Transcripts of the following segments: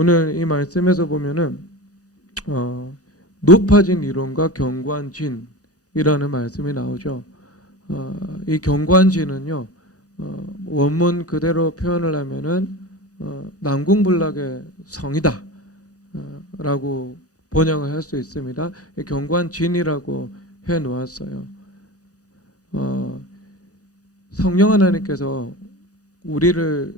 오늘 이 말씀에서 보면은 높아진 이론과 견고한 진이라는 말씀이 나오죠. 이 견고한 진은요, 원문 그대로 표현을 하면은 난궁불락의 성이다 라고 번역을 할 수 있습니다. 견고한 진이라고 해 놓았어요. 성령 하나님께서 우리를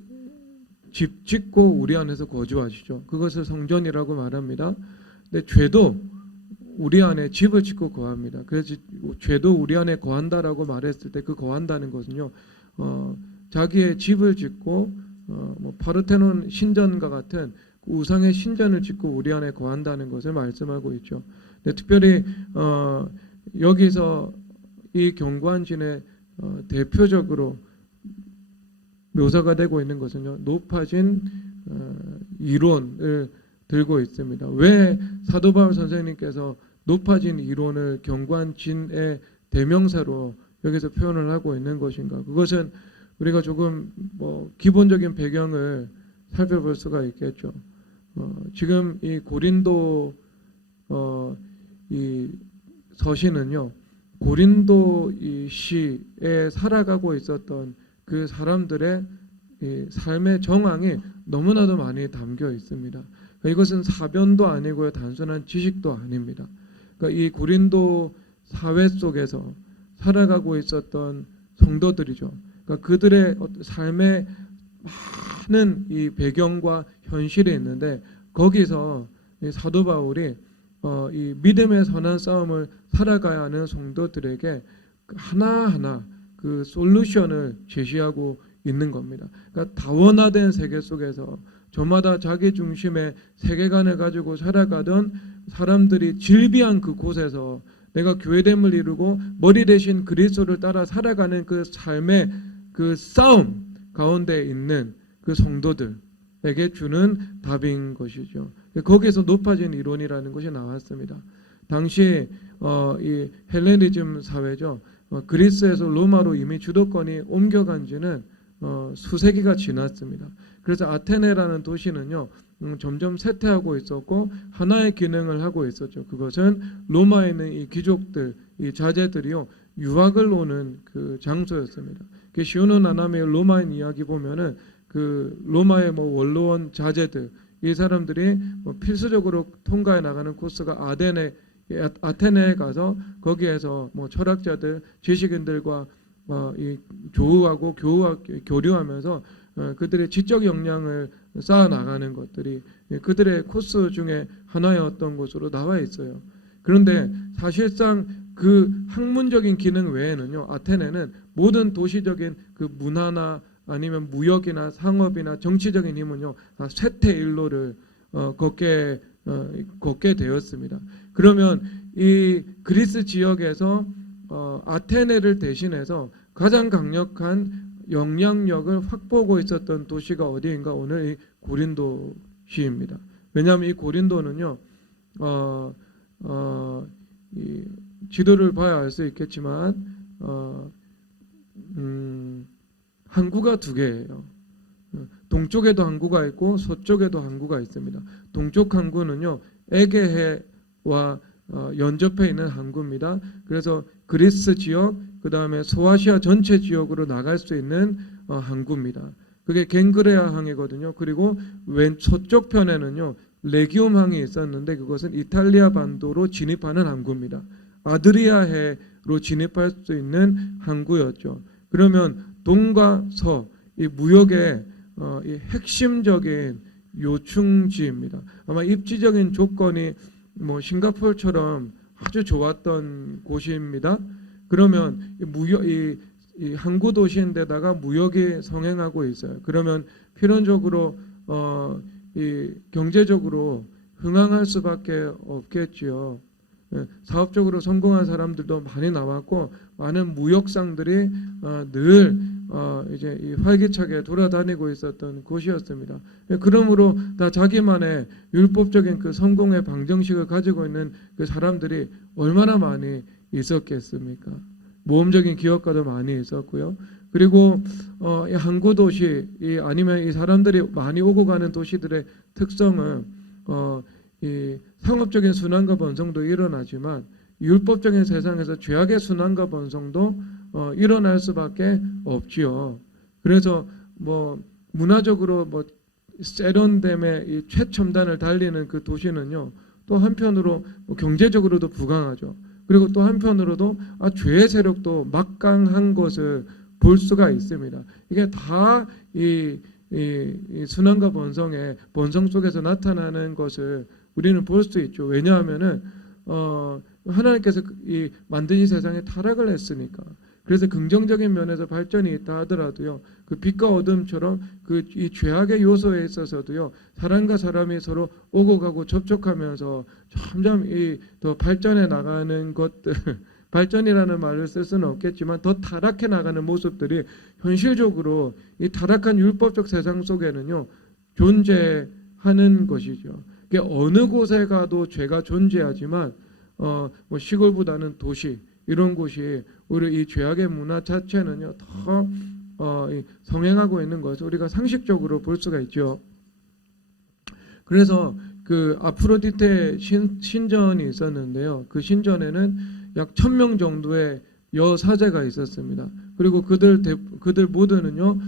집 짓고 우리 안에서 거주하시죠. 그것을 성전이라고 말합니다. 근데 죄도 우리 안에 집을 짓고 거합니다. 그래서 죄도 우리 안에 거한다라고 말했을 때 그 거한다는 것은요, 자기의 집을 짓고 뭐 파르테논 신전과 같은 우상의 신전을 짓고 우리 안에 거한다는 것을 말씀하고 있죠. 근데 특별히 여기서 이 견고한 진의 대표적으로 묘사가 되고 있는 것은요, 높아진 이론을 들고 있습니다. 왜 사도 바울 선생님께서 높아진 이론을 견고한 진의 대명사로 여기서 표현을 하고 있는 것인가? 그것은 우리가 조금 기본적인 배경을 살펴볼 수가 있겠죠. 지금 이 고린도 이 서신은요, 고린도 이 시에 살아가고 있었던 그 사람들의 이 삶의 정황이 너무나도 많이 담겨 있습니다. 이것은 사변도 아니고요, 단순한 지식도 아닙니다. 그러니까 이 고린도 사회 속에서 살아가고 있었던 성도들이죠. 그러니까 그들의 삶의 많은 이 배경과 현실이 있는데, 거기서 사도 바울이 이 믿음의 선한 싸움을 살아가야 하는 성도들에게 하나하나 그 솔루션을 제시하고 있는 겁니다. 그러니까 다원화된 세계 속에서 저마다 자기 중심의 세계관을 가지고 살아가던 사람들이 질비한 그곳에서 내가 교회됨을 이루고 머리 대신 그리스도를 따라 살아가는 그 삶의 그 싸움 가운데 있는 그 성도들에게 주는 답인 것이죠. 거기에서 높아진 이론이라는 것이 나왔습니다. 당시 이 헬레니즘 사회죠. 그리스에서 로마로 이미 주도권이 옮겨간 지는 수세기가 지났습니다. 그래서 아테네라는 도시는요, 점점 쇠퇴하고 있었고 하나의 기능을 하고 있었죠. 그것은 로마에 있는 이 귀족들, 이 자제들이요, 유학을 오는 그 장소였습니다. 그 시오노 나나미의 로마인 이야기 보면은 그 로마의 원로원 자제들, 이 사람들이 필수적으로 통과해 나가는 코스가 아테네에 가서 거기에서 철학자들, 지식인들과 이 교우하고 교류하면서 그들의 지적 역량을 쌓아 나가는 것들이 그들의 코스 중에 하나였던 것으로 나와 있어요. 그런데 사실상 그 학문적인 기능 외에는요, 아테네는 모든 도시적인 그 문화나 아니면 무역이나 상업이나 정치적인 힘은요, 다 쇠퇴 일로를 걷게 되었습니다. 그러면 이 그리스 지역에서 아테네를 대신해서 가장 강력한 영향력을 확보하고 있었던 도시가 어디인가? 오늘 이 고린도시입니다. 왜냐하면 이 고린도는요, 이 지도를 봐야 알 수 있겠지만 항구가 두 개예요. 동쪽에도 항구가 있고 서쪽에도 항구가 있습니다. 동쪽 항구는요, 에게해와 연접해 있는 항구입니다. 그래서 그리스 지역, 그 다음에 소아시아 전체 지역으로 나갈 수 있는 항구입니다. 그게 갱그레아 항이거든요. 그리고 왼 서쪽 편에는요, 레기움 항이 있었는데 그것은 이탈리아 반도로 진입하는 항구입니다. 아드리아해로 진입할 수 있는 항구였죠. 그러면 동과 서, 이 무역의 이 핵심적인 요충지입니다. 아마 입지적인 조건이 싱가포르처럼 아주 좋았던 곳입니다. 그러면 이 항구 도시인데다가 무역이 성행하고 있어요. 그러면 필연적으로 이 경제적으로 흥황할 수밖에 없겠지요. 사업적으로 성공한 사람들도 많이 나왔고 많은 무역상들이 늘 이제 이 활기차게 돌아다니고 있었던 곳이었습니다. 그러므로 다 자기만의 율법적인 그 성공의 방정식을 가지고 있는 그 사람들이 얼마나 많이 있었겠습니까? 모험적인 기업가도 많이 있었고요. 그리고 이 항구 도시 아니면 이 사람들이 많이 오고 가는 도시들의 특성은 이 상업적인 순환과 번성도 일어나지만 율법적인 세상에서 죄악의 순환과 번성도 일어날 수밖에 없지요. 그래서 뭐 문화적으로 뭐 세련됨의 이 최첨단을 달리는 그 도시는요, 또 한편으로 뭐 경제적으로도 부강하죠. 그리고 또 한편으로도 죄의 세력도 막강한 것을 볼 수가 있습니다. 이게 다 이 순환과 번성의 번성 속에서 나타나는 것을 우리는 볼 수 있죠. 왜냐하면은 하나님께서 이 만든 이 세상에 타락을 했으니까. 그래서 긍정적인 면에서 발전이 있다 하더라도요, 그 빛과 어둠처럼 그 이 죄악의 요소에 있어서도요, 사람과 사람이 서로 오고 가고 접촉하면서 점점 이 더 발전해 나가는 것들, 발전이라는 말을 쓸 수는 없겠지만 더 타락해 나가는 모습들이 현실적으로 이 타락한 율법적 세상 속에는요 존재하는 것이죠. 어느 곳에 가도 죄가 존재하지만 뭐 시골보다는 도시 이런 곳이 우리 이 죄악의 문화 자체는요 더 성행하고 있는 것을 우리가 상식적으로 볼 수가 있죠. 그래서 그 아프로디테 신전이 있었는데요. 그 신전에는 약 1000명 정도의 여사제가 있었습니다. 그리고 그들 모두는요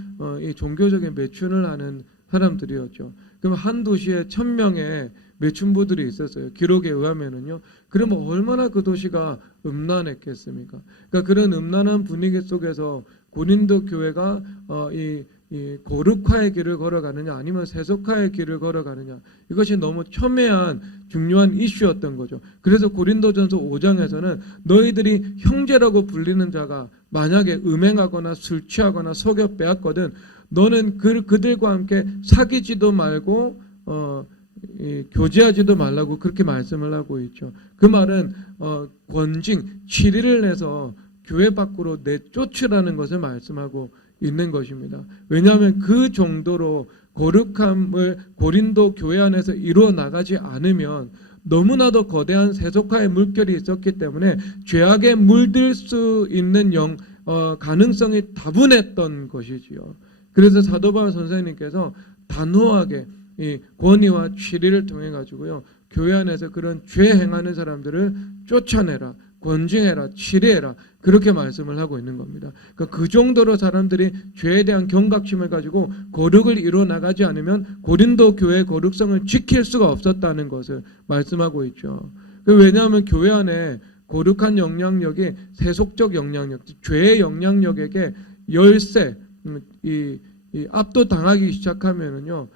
이 종교적인 매춘을 하는 사람들이었죠. 그럼 한 도시에 1000명의 매춘부들이 있었어요. 기록에 의하면은요. 그러면 얼마나 그 도시가 음란했겠습니까? 그러니까 그런 음란한 분위기 속에서 고린도 교회가 이 거룩화의 길을 걸어가느냐 아니면 세속화의 길을 걸어가느냐, 이것이 너무 첨예한 중요한 이슈였던 거죠. 그래서 고린도전서 5장에서는 너희들이 형제라고 불리는 자가 만약에 음행하거나 술 취하거나 속여 빼앗거든 너는 그들과 함께 사귀지도 말고 교제하지도 말라고 그렇게 말씀을 하고 있죠. 그 말은 권징, 치리를 내서 교회 밖으로 내쫓으라는 것을 말씀하고 있는 것입니다. 왜냐하면 그 정도로 거룩함을 고린도 교회 안에서 이루어 나가지 않으면 너무나도 거대한 세속화의 물결이 있었기 때문에 죄악에 물들 수 있는 가능성이 다분했던 것이지요. 그래서 사도 바울 선생님께서 단호하게 이 권위와 치리를 통해 가지고요 교회 안에서 그런 죄 행하는 사람들을 쫓아내라, 권징해라, 치리해라, 그렇게 말씀을 하고 있는 겁니다. 그러니까 그 정도로 사람들이 죄에 대한 경각심을 가지고 거룩을 이루어 나가지 않으면 고린도 교회의 거룩성을 지킬 수가 없었다는 것을 말씀하고 있죠. 왜냐하면 교회 안에 거룩한 영향력이 세속적 영향력, 죄의 영향력에게 열세 이 압도당하기 시작하면은요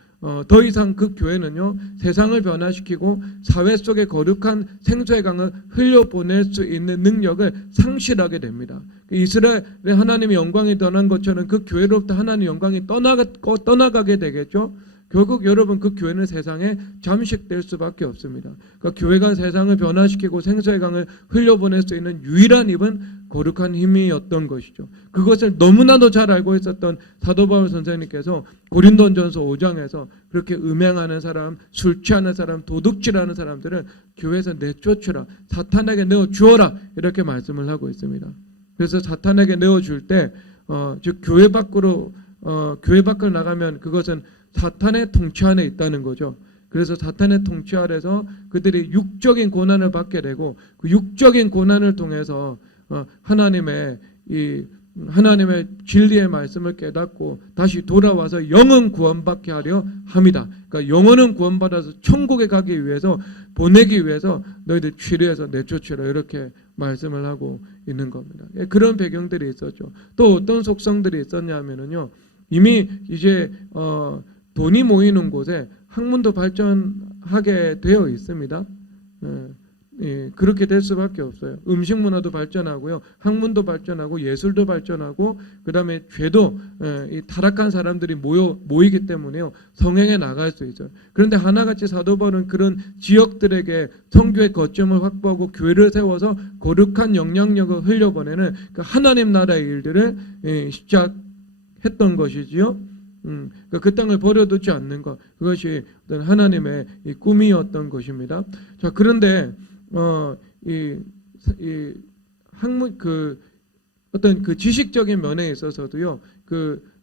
더 이상 그 교회는요 세상을 변화시키고 사회 속에 거룩한 생수의 강을 흘려보낼 수 있는 능력을 상실하게 됩니다. 이스라엘의 하나님의 영광이 떠난 것처럼 그 교회로부터 하나님의 영광이 떠나가게 되겠죠. 결국 여러분 그 교회는 세상에 잠식될 수밖에 없습니다. 그러니까 교회가 세상을 변화시키고 생수의 강을 흘려보낼 수 있는 유일한 입은 거룩한 힘이었던 것이죠. 그것을 너무나도 잘 알고 있었던 사도 바울 선생님께서 고린도전서 5장에서 그렇게 음행하는 사람, 술 취하는 사람, 도둑질하는 사람들을 교회에서 내쫓으라, 사탄에게 내어주어라, 이렇게 말씀을 하고 있습니다. 그래서 사탄에게 내어줄 때 즉 교회 밖으로 교회 밖을 나가면 그것은 사탄의 통치 안에 있다는 거죠. 그래서 사탄의 통치 아래서 그들이 육적인 고난을 받게 되고 그 육적인 고난을 통해서 하나님의 진리의 말씀을 깨닫고 다시 돌아와서 영은 구원받게 하려 합니다. 그러니까 영혼은 구원받아서 천국에 가기 위해서 보내기 위해서 너희들 치리해서 내쫓으라, 이렇게 말씀을 하고 있는 겁니다. 그런 배경들이 있었죠. 또 어떤 속성들이 있었냐면요, 이미 이제 돈이 모이는 곳에 학문도 발전하게 되어 있습니다. 그렇게 될 수밖에 없어요. 음식 문화도 발전하고요, 학문도 발전하고 예술도 발전하고, 그 다음에 죄도 이 타락한 사람들이 모이기 때문에요 성행해 나갈 수 있어요. 그런데 하나같이 사도 바울은 그런 지역들에게 성교의 거점을 확보하고 교회를 세워서 거룩한 영향력을 흘려보내는 그 하나님 나라의 일들을 시작했던 것이지요. 그 땅을 버려두지 않는 것, 그것이 어떤 하나님의 이 꿈이었던 것입니다. 자, 그런데 이 학문 어떤 그 지식적인 면에 있어서도요.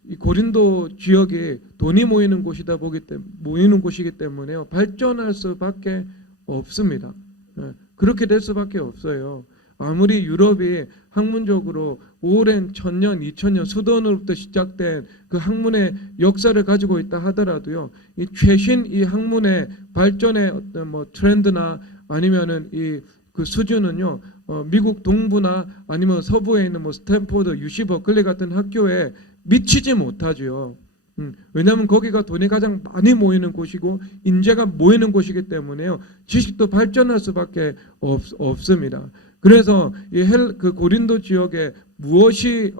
이 고린도 지역이 돈이 모이는 곳이기 때문에요. 발전할 수밖에 없습니다. 그렇게 될 수밖에 없어요. 아무리 유럽이 학문적으로 오랜 1000년, 2000년 수도원으로부터 시작된 그 학문의 역사를 가지고 있다 하더라도요. 이 최신 이 학문의 발전의 어떤 뭐 트렌드나 아니면은 그 수준은요. 미국 동부나 아니면 서부에 있는 뭐 스탠포드, UC 버클리 같은 학교에 미치지 못하죠. 왜냐하면 거기가 돈이 가장 많이 모이는 곳이고 인재가 모이는 곳이기 때문에요. 지식도 발전할 수밖에 없습니다. 그래서 그 고린도 지역에 무엇이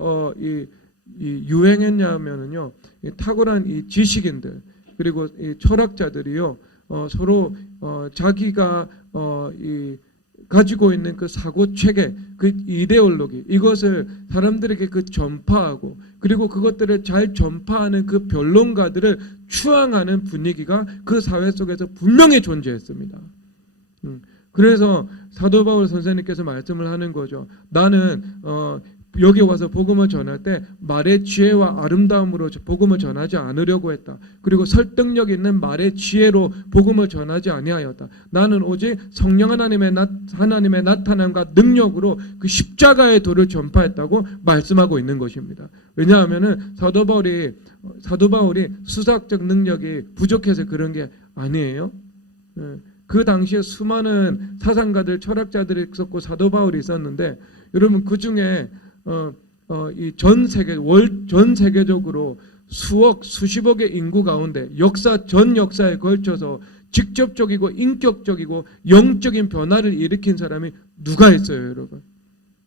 유행했냐면은요, 탁월한 이 지식인들 그리고 이 철학자들이요, 서로 자기가 가지고 있는 그 사고 체계, 그 이데올로기 이것을 사람들에게 전파하고 그리고 그것들을 잘 전파하는 그 변론가들을 추앙하는 분위기가 그 사회 속에서 분명히 존재했습니다. 그래서 사도 바울 선생님께서 말씀을 하는 거죠. 나는 여기 와서 복음을 전할 때 말의 지혜와 아름다움으로 복음을 전하지 않으려고 했다. 그리고 설득력 있는 말의 지혜로 복음을 전하지 아니하였다. 나는 오직 성령 하나님의 나타남과 능력으로 그 십자가의 도를 전파했다고 말씀하고 있는 것입니다. 왜냐하면은 사도 바울이 수사학적 능력이 부족해서 그런 게 아니에요. 그 당시에 수많은 사상가들, 철학자들이 있었고 사도 바울이 있었는데 여러분 그 중에 이 전 세계적으로 수십억의 인구 가운데 전 역사에 걸쳐서 직접적이고 인격적이고 영적인 변화를 일으킨 사람이 누가 있어요, 여러분?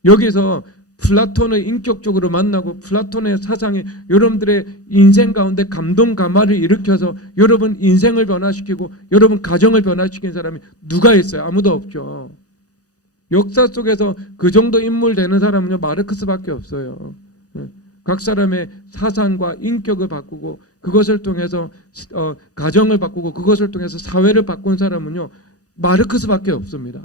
여기서 플라톤을 인격적으로 만나고 플라톤의 사상이 여러분들의 인생 가운데 감동 감화를 일으켜서 여러분 인생을 변화시키고 여러분 가정을 변화시킨 사람이 누가 있어요? 아무도 없죠. 역사 속에서 그 정도 인물 되는 사람은요, 마르크스밖에 없어요. 각 사람의 사상과 인격을 바꾸고 그것을 통해서 가정을 바꾸고 그것을 통해서 사회를 바꾼 사람은요, 마르크스밖에 없습니다.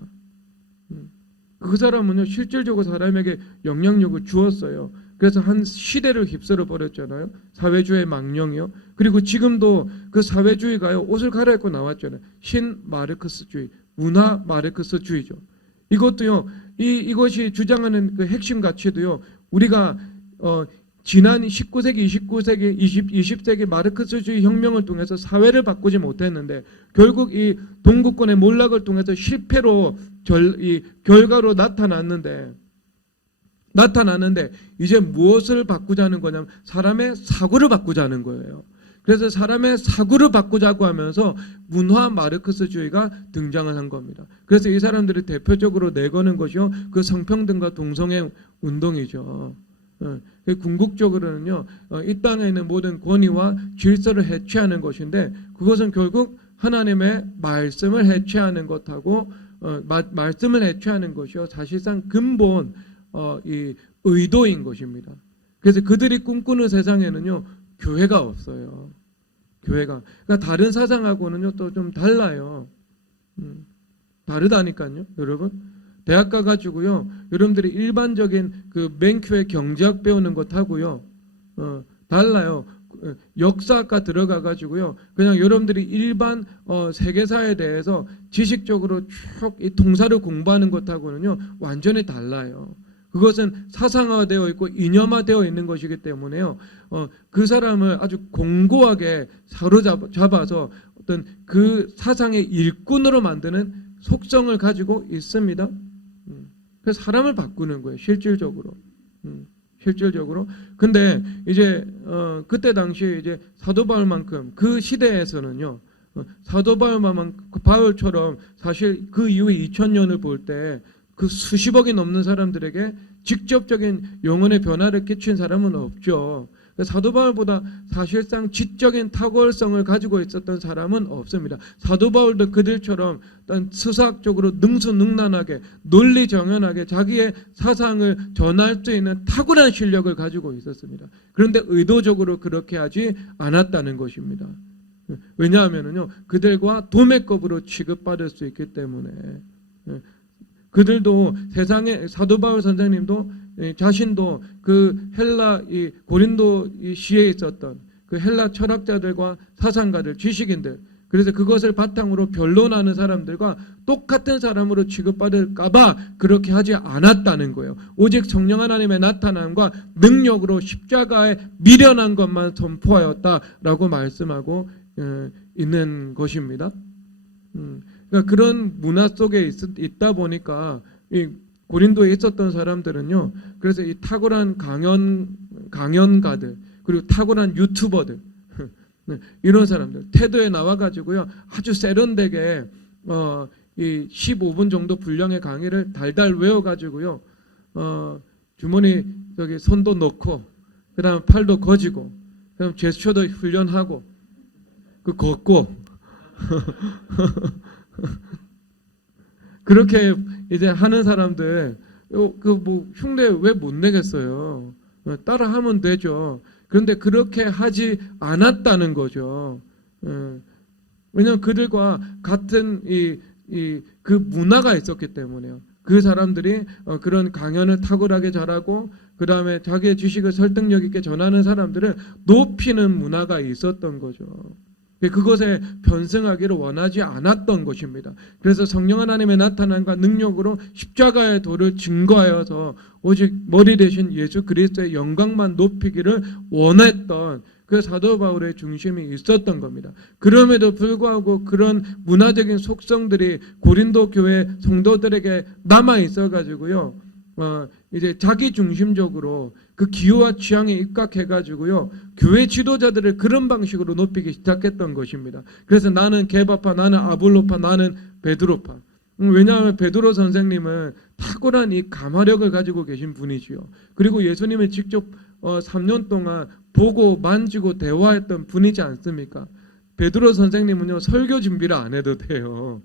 그 사람은요, 실질적으로 사람에게 영향력을 주었어요. 그래서 한 시대를 휩쓸어 버렸잖아요. 사회주의 망령이요. 그리고 지금도 그 사회주의가요, 옷을 갈아입고 나왔잖아요. 신마르크스주의, 문화 마르크스주의죠. 이것도요, 이것이 주장하는 그 핵심 가치도요, 우리가 지난 19세기, 29세기, 20세기 마르크스주의 혁명을 통해서 사회를 바꾸지 못했는데 결국 이 동구권의 몰락을 통해서 실패로 결과로 나타났는데 이제 무엇을 바꾸자는 거냐면 사람의 사고를 바꾸자는 거예요. 그래서 사람의 사고를 바꾸자고 하면서 문화 마르크스주의가 등장을 한 겁니다. 그래서 이 사람들이 대표적으로 내거는 것이요, 그 성평등과 동성애 운동이죠. 궁극적으로는요, 이 땅에 있는 모든 권위와 질서를 해체하는 것인데 그것은 결국 하나님의 말씀을 해체하는 것하고 말씀을 해체하는 것이요, 사실상 근본 이 의도인 것입니다. 그래서 그들이 꿈꾸는 세상에는요, 교회가 없어요. 교회가. 그러니까 다른 사상하고는요, 또 좀 달라요. 다르다니까요, 여러분. 대학 가가지고요, 여러분들이 일반적인 그 맨큐의 경제학 배우는 것하고요, 달라요. 역사학과 들어가가지고요, 그냥 여러분들이 일반 세계사에 대해서 지식적으로 쭉 이 통사를 공부하는 것하고는요, 완전히 달라요. 그것은 사상화되어 있고 이념화되어 있는 것이기 때문에요, 그 사람을 아주 공고하게 사로잡아서 어떤 그 사상의 일꾼으로 만드는 속성을 가지고 있습니다. 그래서 사람을 바꾸는 거예요, 실질적으로. 근데 이제 그때 당시에 이제 사도 바울만큼 그 시대에서는요, 사도 바울처럼 사실 그 이후에 2000년을 볼 때 그 수십억이 넘는 사람들에게 직접적인 영혼의 변화를 끼친 사람은 없죠. 사도 바울보다 사실상 지적인 탁월성을 가지고 있었던 사람은 없습니다. 사도 바울도 그들처럼 수사학적으로 능수능란하게 논리정연하게 자기의 사상을 전할 수 있는 탁월한 실력을 가지고 있었습니다. 그런데 의도적으로 그렇게 하지 않았다는 것입니다. 왜냐하면요, 그들과 도매급으로 취급받을 수 있기 때문에. 그들도 세상에, 사도 바울 선생님도 자신도 그 헬라 이 고린도 이 시에 있었던 그 헬라 철학자들과 사상가들, 지식인들, 그래서 그것을 바탕으로 변론하는 사람들과 똑같은 사람으로 취급받을까봐 그렇게 하지 않았다는 거예요. 오직 성령 하나님의 나타남과 능력으로 십자가에 미련한 것만 선포하였다라고 말씀하고 있는 것입니다. 그러니까 그런 문화 속에 있다 보니까 이 고린도에 있었던 사람들은요, 그래서 이 탁월한 강연가들, 그리고 탁월한 유튜버들, 이런 사람들 태도에 나와가지고요, 아주 세련되게 이 15분 정도 분량의 강의를 달달 외워가지고요, 주머니 저기 손도 넣고, 그다음 팔도 거지고, 그다음 제스처도 훈련하고, 그 걷고, 그렇게 이제 하는 사람들, 그 뭐 흉내 왜 못 내겠어요? 따라 하면 되죠. 그런데 그렇게 하지 않았다는 거죠. 왜냐하면 그들과 같은 그 문화가 있었기 때문에요. 그 사람들이 그런 강연을 탁월하게 잘하고, 그 다음에 자기의 지식을 설득력 있게 전하는 사람들을 높이는 문화가 있었던 거죠. 그것에 변성하기를 원하지 않았던 것입니다. 그래서 성령 하나님의 나타남과 능력으로 십자가의 도를 증거하여서 오직 머리 대신 예수 그리스도의 영광만 높이기를 원했던 그 사도 바울의 중심이 있었던 겁니다. 그럼에도 불구하고 그런 문화적인 속성들이 고린도 교회 성도들에게 남아 있어 가지고요, 이제 자기 중심적으로 그 기호와 취향에 입각해 가지고요, 교회 지도자들을 그런 방식으로 높이기 시작했던 것입니다. 그래서 나는 게바파, 나는 아볼로파, 나는 베드로파. 왜냐하면 베드로 선생님은 탁월한 이 감화력을 가지고 계신 분이지요. 그리고 예수님을 직접 3년 동안 보고 만지고 대화했던 분이지 않습니까? 베드로 선생님은요, 설교 준비를 안 해도 돼요.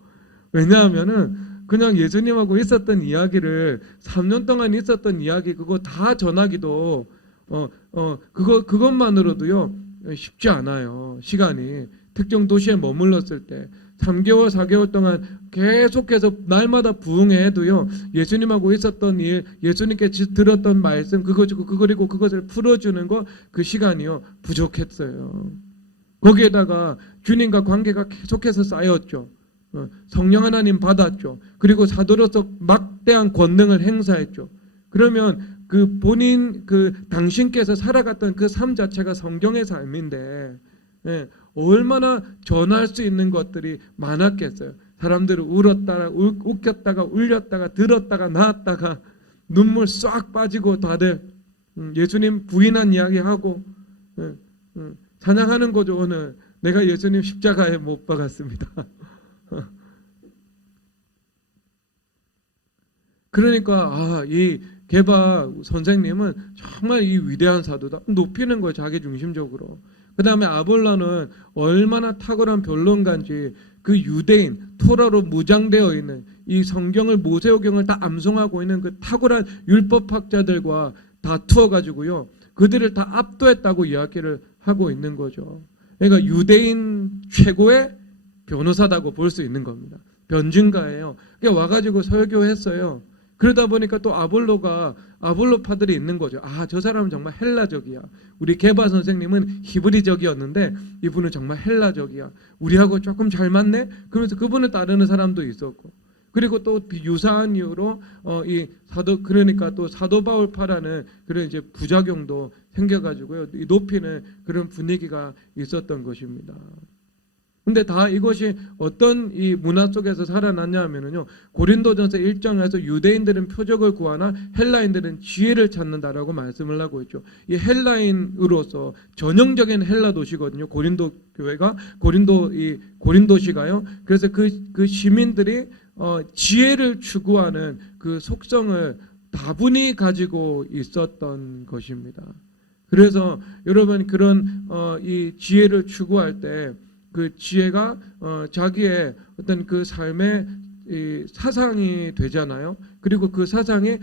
왜냐하면은 그냥 예수님하고 있었던 이야기를 3년 동안 있었던 이야기 그거 다 전하기도 그것만으로도요 쉽지 않아요. 시간이 특정 도시에 머물렀을 때 3개월 4개월 동안 계속해서 날마다 부응해도요, 예수님하고 있었던 일, 예수님께 들었던 말씀 그리고 그것을 풀어주는 거, 그 시간이요 부족했어요. 거기에다가 주님과 관계가 계속해서 쌓였죠. 성령 하나님 받았죠. 그리고 사도로서 막대한 권능을 행사했죠. 그러면 그 본인 당신께서 살아갔던 그 삶 자체가 성경의 삶인데, 얼마나 전할 수 있는 것들이 많았겠어요. 사람들을 울었다가 웃겼다가 울렸다가 들었다가 나았다가 눈물 싹 빠지고 다들 예수님 부인한 이야기하고 찬양하는 거죠. 오늘 내가 예수님 십자가에 못 박았습니다. 그러니까 이 게바 선생님은 정말 이 위대한 사도다, 높이는 거예요, 자기 중심적으로. 그 다음에 아볼로는 얼마나 탁월한 변론가인지, 그 유대인 토라로 무장되어 있는 이 성경을, 모세오경을 다 암송하고 있는 그 탁월한 율법학자들과 다투어 가지고요, 그들을 다 압도했다고 이야기를 하고 있는 거죠. 그러니까 유대인 최고의 변호사다고 볼 수 있는 겁니다. 변증가예요. 그러니까 와가지고 설교했어요. 그러다 보니까 또 아볼로파들이 있는 거죠. 저 사람은 정말 헬라적이야. 우리 게바 선생님은 히브리적이었는데 이분은 정말 헬라적이야. 우리하고 조금 잘 맞네? 그러면서 그분을 따르는 사람도 있었고, 그리고 또 유사한 이유로 그러니까 또 사도 바울파라는 그런 이제 부작용도 생겨가지고요, 높이는 그런 분위기가 있었던 것입니다. 근데 다 이것이 어떤 이 문화 속에서 살아났냐 하면은요, 고린도전서 1장에서 유대인들은 표적을 구하나 헬라인들은 지혜를 찾는다라고 말씀을 하고 있죠. 이 헬라인으로서 전형적인 헬라 도시거든요. 고린도 교회가 고린도시가요. 그래서 그 시민들이 지혜를 추구하는 그 속성을 다분히 가지고 있었던 것입니다. 그래서 여러분 그런 이 지혜를 추구할 때 그 지혜가 자기의 어떤 그 삶의 이 사상이 되잖아요. 그리고 그 사상이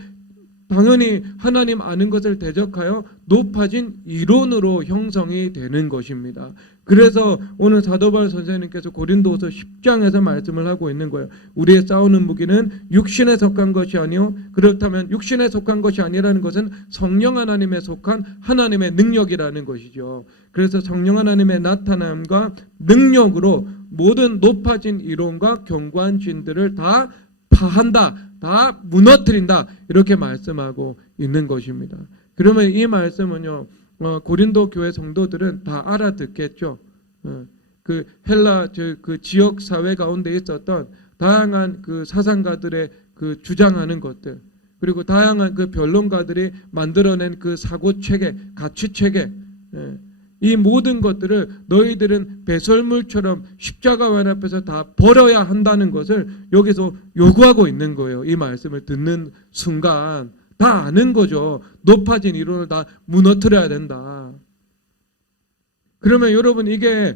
당연히 하나님 아는 것을 대적하여 높아진 이론으로 형성이 되는 것입니다. 그래서 오늘 사도 바울 선생님께서 고린도후서 10장에서 말씀을 하고 있는 거예요. 우리의 싸우는 무기는 육신에 속한 것이 아니요, 그렇다면 육신에 속한 것이 아니라는 것은 성령 하나님에 속한 하나님의 능력이라는 것이죠. 그래서 성령 하나님의 나타남과 능력으로 모든 높아진 이론과 견고한 진들을 다 파한다, 다 무너뜨린다, 이렇게 말씀하고 있는 것입니다. 그러면 이 말씀은요, 고린도 교회 성도들은 다 알아듣겠죠. 그 헬라 그 지역 사회 가운데 있었던 다양한 그 사상가들의 그 주장하는 것들, 그리고 다양한 그 변론가들이 만들어낸 그 사고 체계, 가치 체계, 이 모든 것들을 너희들은 배설물처럼 십자가관 앞에서 다 버려야 한다는 것을 여기서 요구하고 있는 거예요. 이 말씀을 듣는 순간 다 아는 거죠. 높아진 이론을 다 무너뜨려야 된다. 그러면 여러분, 이게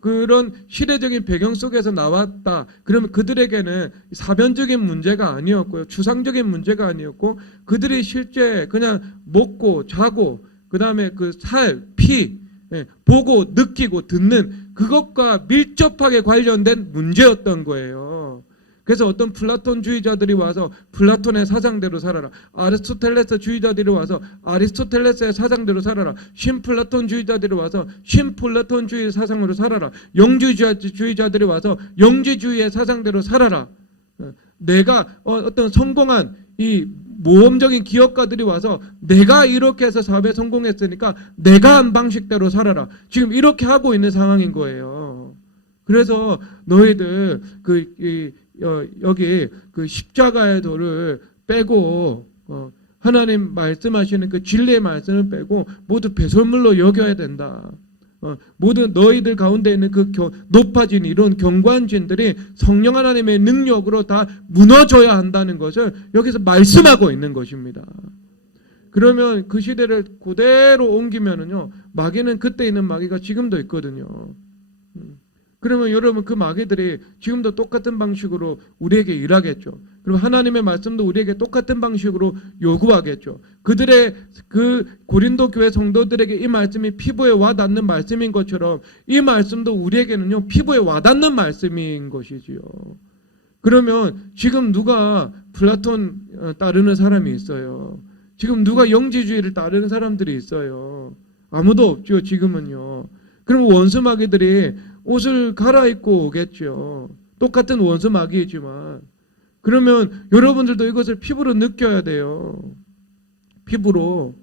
그런 시대적인 배경 속에서 나왔다. 그러면 그들에게는 사변적인 문제가 아니었고요, 추상적인 문제가 아니었고, 그들이 실제 그냥 먹고 자고 그 다음에 그 살, 피, 보고 느끼고 듣는 그것과 밀접하게 관련된 문제였던 거예요. 그래서 어떤 플라톤주의자들이 와서 플라톤의 사상대로 살아라, 아리스토텔레스 주의자들이 와서 아리스토텔레스의 사상대로 살아라, 신플라톤주의자들이 와서 신플라톤주의 사상으로 살아라, 영지주의자들이 와서 영지주의의 사상대로 살아라, 내가 어떤 성공한 이 모험적인 기업가들이 와서 내가 이렇게 해서 사업에 성공했으니까 내가 한 방식대로 살아라, 지금 이렇게 하고 있는 상황인 거예요. 그래서 너희들 여기 그 십자가의 도를 빼고 하나님 말씀하시는 그 진리의 말씀을 빼고 모두 배설물로 여겨야 된다. 모든 너희들 가운데 있는 그 높아진 이런 경관진들이 성령 하나님의 능력으로 다 무너져야 한다는 것을 여기서 말씀하고 있는 것입니다. 그러면 그 시대를 그대로 옮기면은요, 마귀는 그때 있는 마귀가 지금도 있거든요. 그러면 여러분, 그 마귀들이 지금도 똑같은 방식으로 우리에게 일하겠죠. 그리고 하나님의 말씀도 우리에게 똑같은 방식으로 요구하겠죠. 그들의 그 고린도 교회 성도들에게 이 말씀이 피부에 와닿는 말씀인 것처럼 이 말씀도 우리에게는요, 피부에 와닿는 말씀인 것이지요. 그러면 지금 누가 플라톤 따르는 사람이 있어요? 지금 누가 영지주의를 따르는 사람들이 있어요? 아무도 없죠, 지금은요. 그럼 원수 마귀들이 옷을 갈아입고 오겠죠. 똑같은 원수 마귀이지만. 그러면 여러분들도 이것을 피부로 느껴야 돼요. 피부로.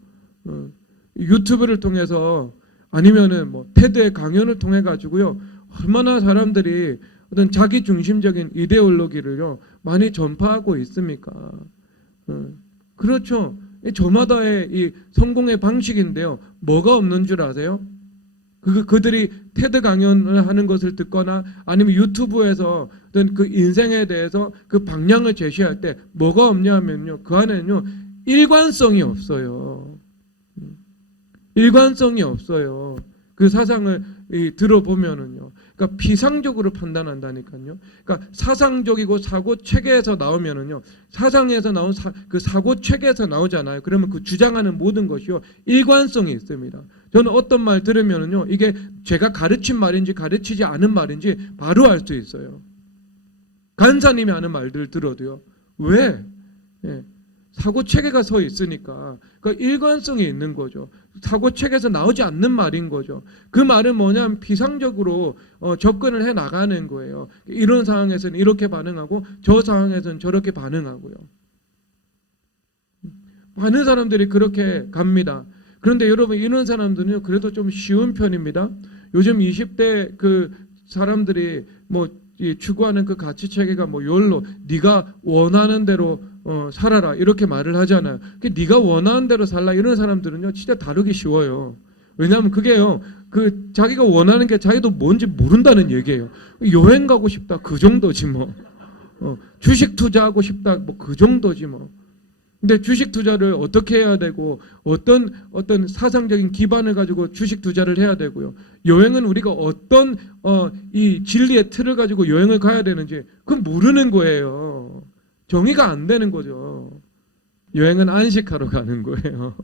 유튜브를 통해서, 아니면은 뭐 테드의 강연을 통해 가지고요, 얼마나 사람들이 어떤 자기 중심적인 이데올로기를요 많이 전파하고 있습니까? 그렇죠. 저마다의 이 성공의 방식인데요, 뭐가 없는 줄 아세요? 그들이 테드 강연을 하는 것을 듣거나 아니면 유튜브에서 어떤 그 인생에 대해서 그 방향을 제시할 때 뭐가 없냐면요, 그 안에는요 일관성이 없어요. 일관성이 없어요. 그 사상을 들어보면은요, 그러니까 비상적으로 판단한다니까요. 그러니까 사상적이고 사고 체계에서 나오면은요, 사상에서 나온 그 사고 체계에서 나오잖아요. 그러면 그 주장하는 모든 것이요 일관성이 있습니다. 저는 어떤 말 들으면은요, 이게 제가 가르친 말인지 가르치지 않은 말인지 바로 알 수 있어요. 간사님이 하는 말들 들어도요. 왜? 사고 체계가 서 있으니까. 그러니까 일관성이 있는 거죠. 사고 체계에서 나오지 않는 말인 거죠. 그 말은 뭐냐면 비상적으로 접근을 해 나가는 거예요. 이런 상황에서는 이렇게 반응하고 저 상황에서는 저렇게 반응하고요. 많은 사람들이 그렇게 갑니다. 그런데 여러분, 이런 사람들은요 그래도 좀 쉬운 편입니다. 요즘 20대 그 사람들이 뭐 추구하는 그 가치 체계가 뭐 욜로, 네가 원하는 대로 살아라, 이렇게 말을 하잖아요. 네가 원하는 대로 살라, 이런 사람들은요 진짜 다루기 쉬워요. 왜냐하면 그게요, 그 자기가 원하는 게 자기도 뭔지 모른다는 얘기예요. 여행 가고 싶다, 그 정도지 뭐. 주식 투자하고 싶다, 뭐 그 정도지 뭐. 근데 주식 투자를 어떻게 해야 되고 어떤 사상적인 기반을 가지고 주식 투자를 해야 되고요. 여행은 우리가 어떤 이 진리의 틀을 가지고 여행을 가야 되는지 그건 모르는 거예요. 정의가 안 되는 거죠. 여행은 안식하러 가는 거예요.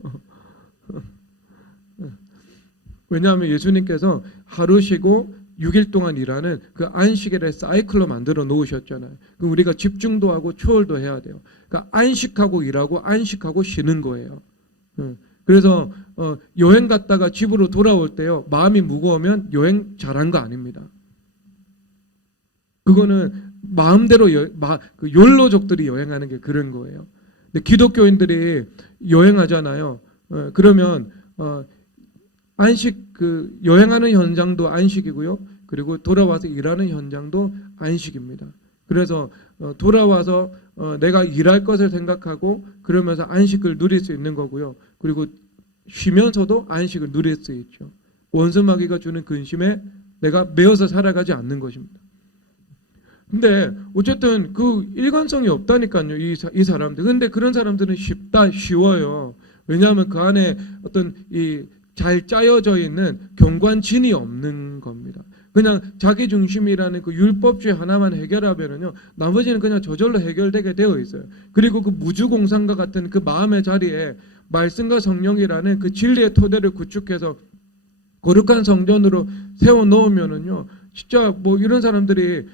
왜냐하면 예수님께서 하루 쉬고 6일 동안 일하는 그 안식일의 사이클로 만들어 놓으셨잖아요. 그럼 우리가 집중도 하고 초월도 해야 돼요. 그러니까 안식하고 일하고 안식하고 쉬는 거예요. 그래서 여행 갔다가 집으로 돌아올 때요, 마음이 무거우면 여행 잘한 거 아닙니다. 그거는 마음대로 그 욜로족들이 여행하는 게 그런 거예요. 근데 기독교인들이 여행하잖아요. 그러면 안식, 그 여행하는 현장도 안식이고요. 그리고 돌아와서 일하는 현장도 안식입니다. 그래서 돌아와서 내가 일할 것을 생각하고 그러면서 안식을 누릴 수 있는 거고요. 그리고 쉬면서도 안식을 누릴 수 있죠. 원수마귀가 주는 근심에 내가 매어서 살아가지 않는 것입니다. 근데 어쨌든 그 일관성이 없다니까요. 이 사람들. 근데 그런 사람들은 쉬워요. 왜냐하면 그 안에 어떤 이 잘 짜여져 있는 경관진이 없는 겁니다. 그냥 자기 중심이라는 그 율법주의 하나만 해결하면은요, 나머지는 그냥 저절로 해결되게 되어 있어요. 그리고 그 무주공산과 같은 그 마음의 자리에 말씀과 성령이라는 그 진리의 토대를 구축해서 거룩한 성전으로 세워 놓으면은요, 진짜 뭐 이런 사람들이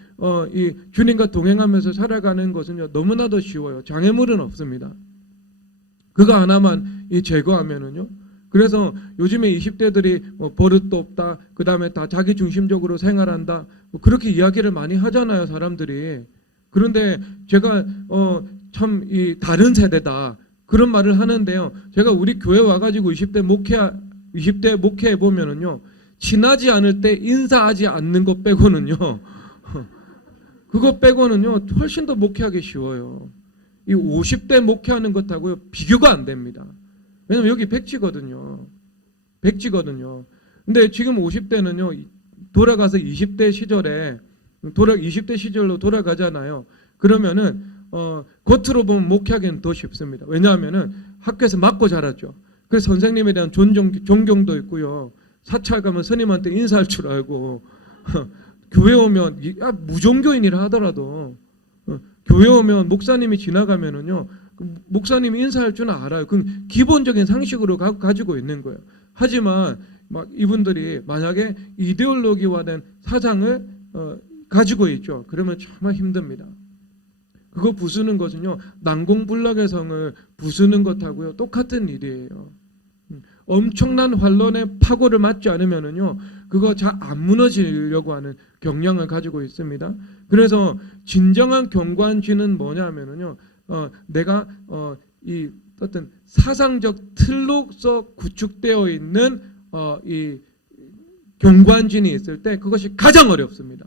이 주님과 동행하면서 살아가는 것은요, 너무나도 쉬워요. 장애물은 없습니다. 그거 하나만 제거하면은요. 그래서 요즘에 20대들이 뭐 버릇도 없다, 그 다음에 다 자기 중심적으로 생활한다, 뭐 그렇게 이야기를 많이 하잖아요, 사람들이. 그런데 제가 참 이 다른 세대다 그런 말을 하는데요. 제가 우리 교회 와가지고 20대 목회해 보면은요, 친하지 않을 때 인사하지 않는 것 빼고는요, 그거 빼고는요 훨씬 더 목회하기 쉬워요. 이 50대 목회하는 것하고요 비교가 안 됩니다. 왜냐면 여기 백지거든요. 근데 지금 50대는요, 돌아가서 20대 시절로 돌아가잖아요. 그러면은, 겉으로 보면 목회하기는 더 쉽습니다. 왜냐하면은 학교에서 맞고 자랐죠. 그래서 선생님에 대한 존경도 있고요. 사찰 가면 스님한테 인사할 줄 알고, 교회 오면, 무종교인이라 하더라도, 교회 오면 목사님이 지나가면은요, 목사님이 인사할 줄은 알아요. 그건 기본적인 상식으로 가지고 있는 거예요. 하지만 막 이분들이 만약에 이데올로기화된 사상을 가지고 있죠. 그러면 정말 힘듭니다. 그거 부수는 것은요, 난공불락의 성을 부수는 것하고요 똑같은 일이에요. 엄청난 환란의 파고를 맞지 않으면은요, 그거 잘 안 무너지려고 하는 경향을 가지고 있습니다. 그래서 진정한 경관지는 뭐냐면은요, 내가 이 어떤 사상적 틀로서 구축되어 있는 이 경관진이 있을 때 그것이 가장 어렵습니다.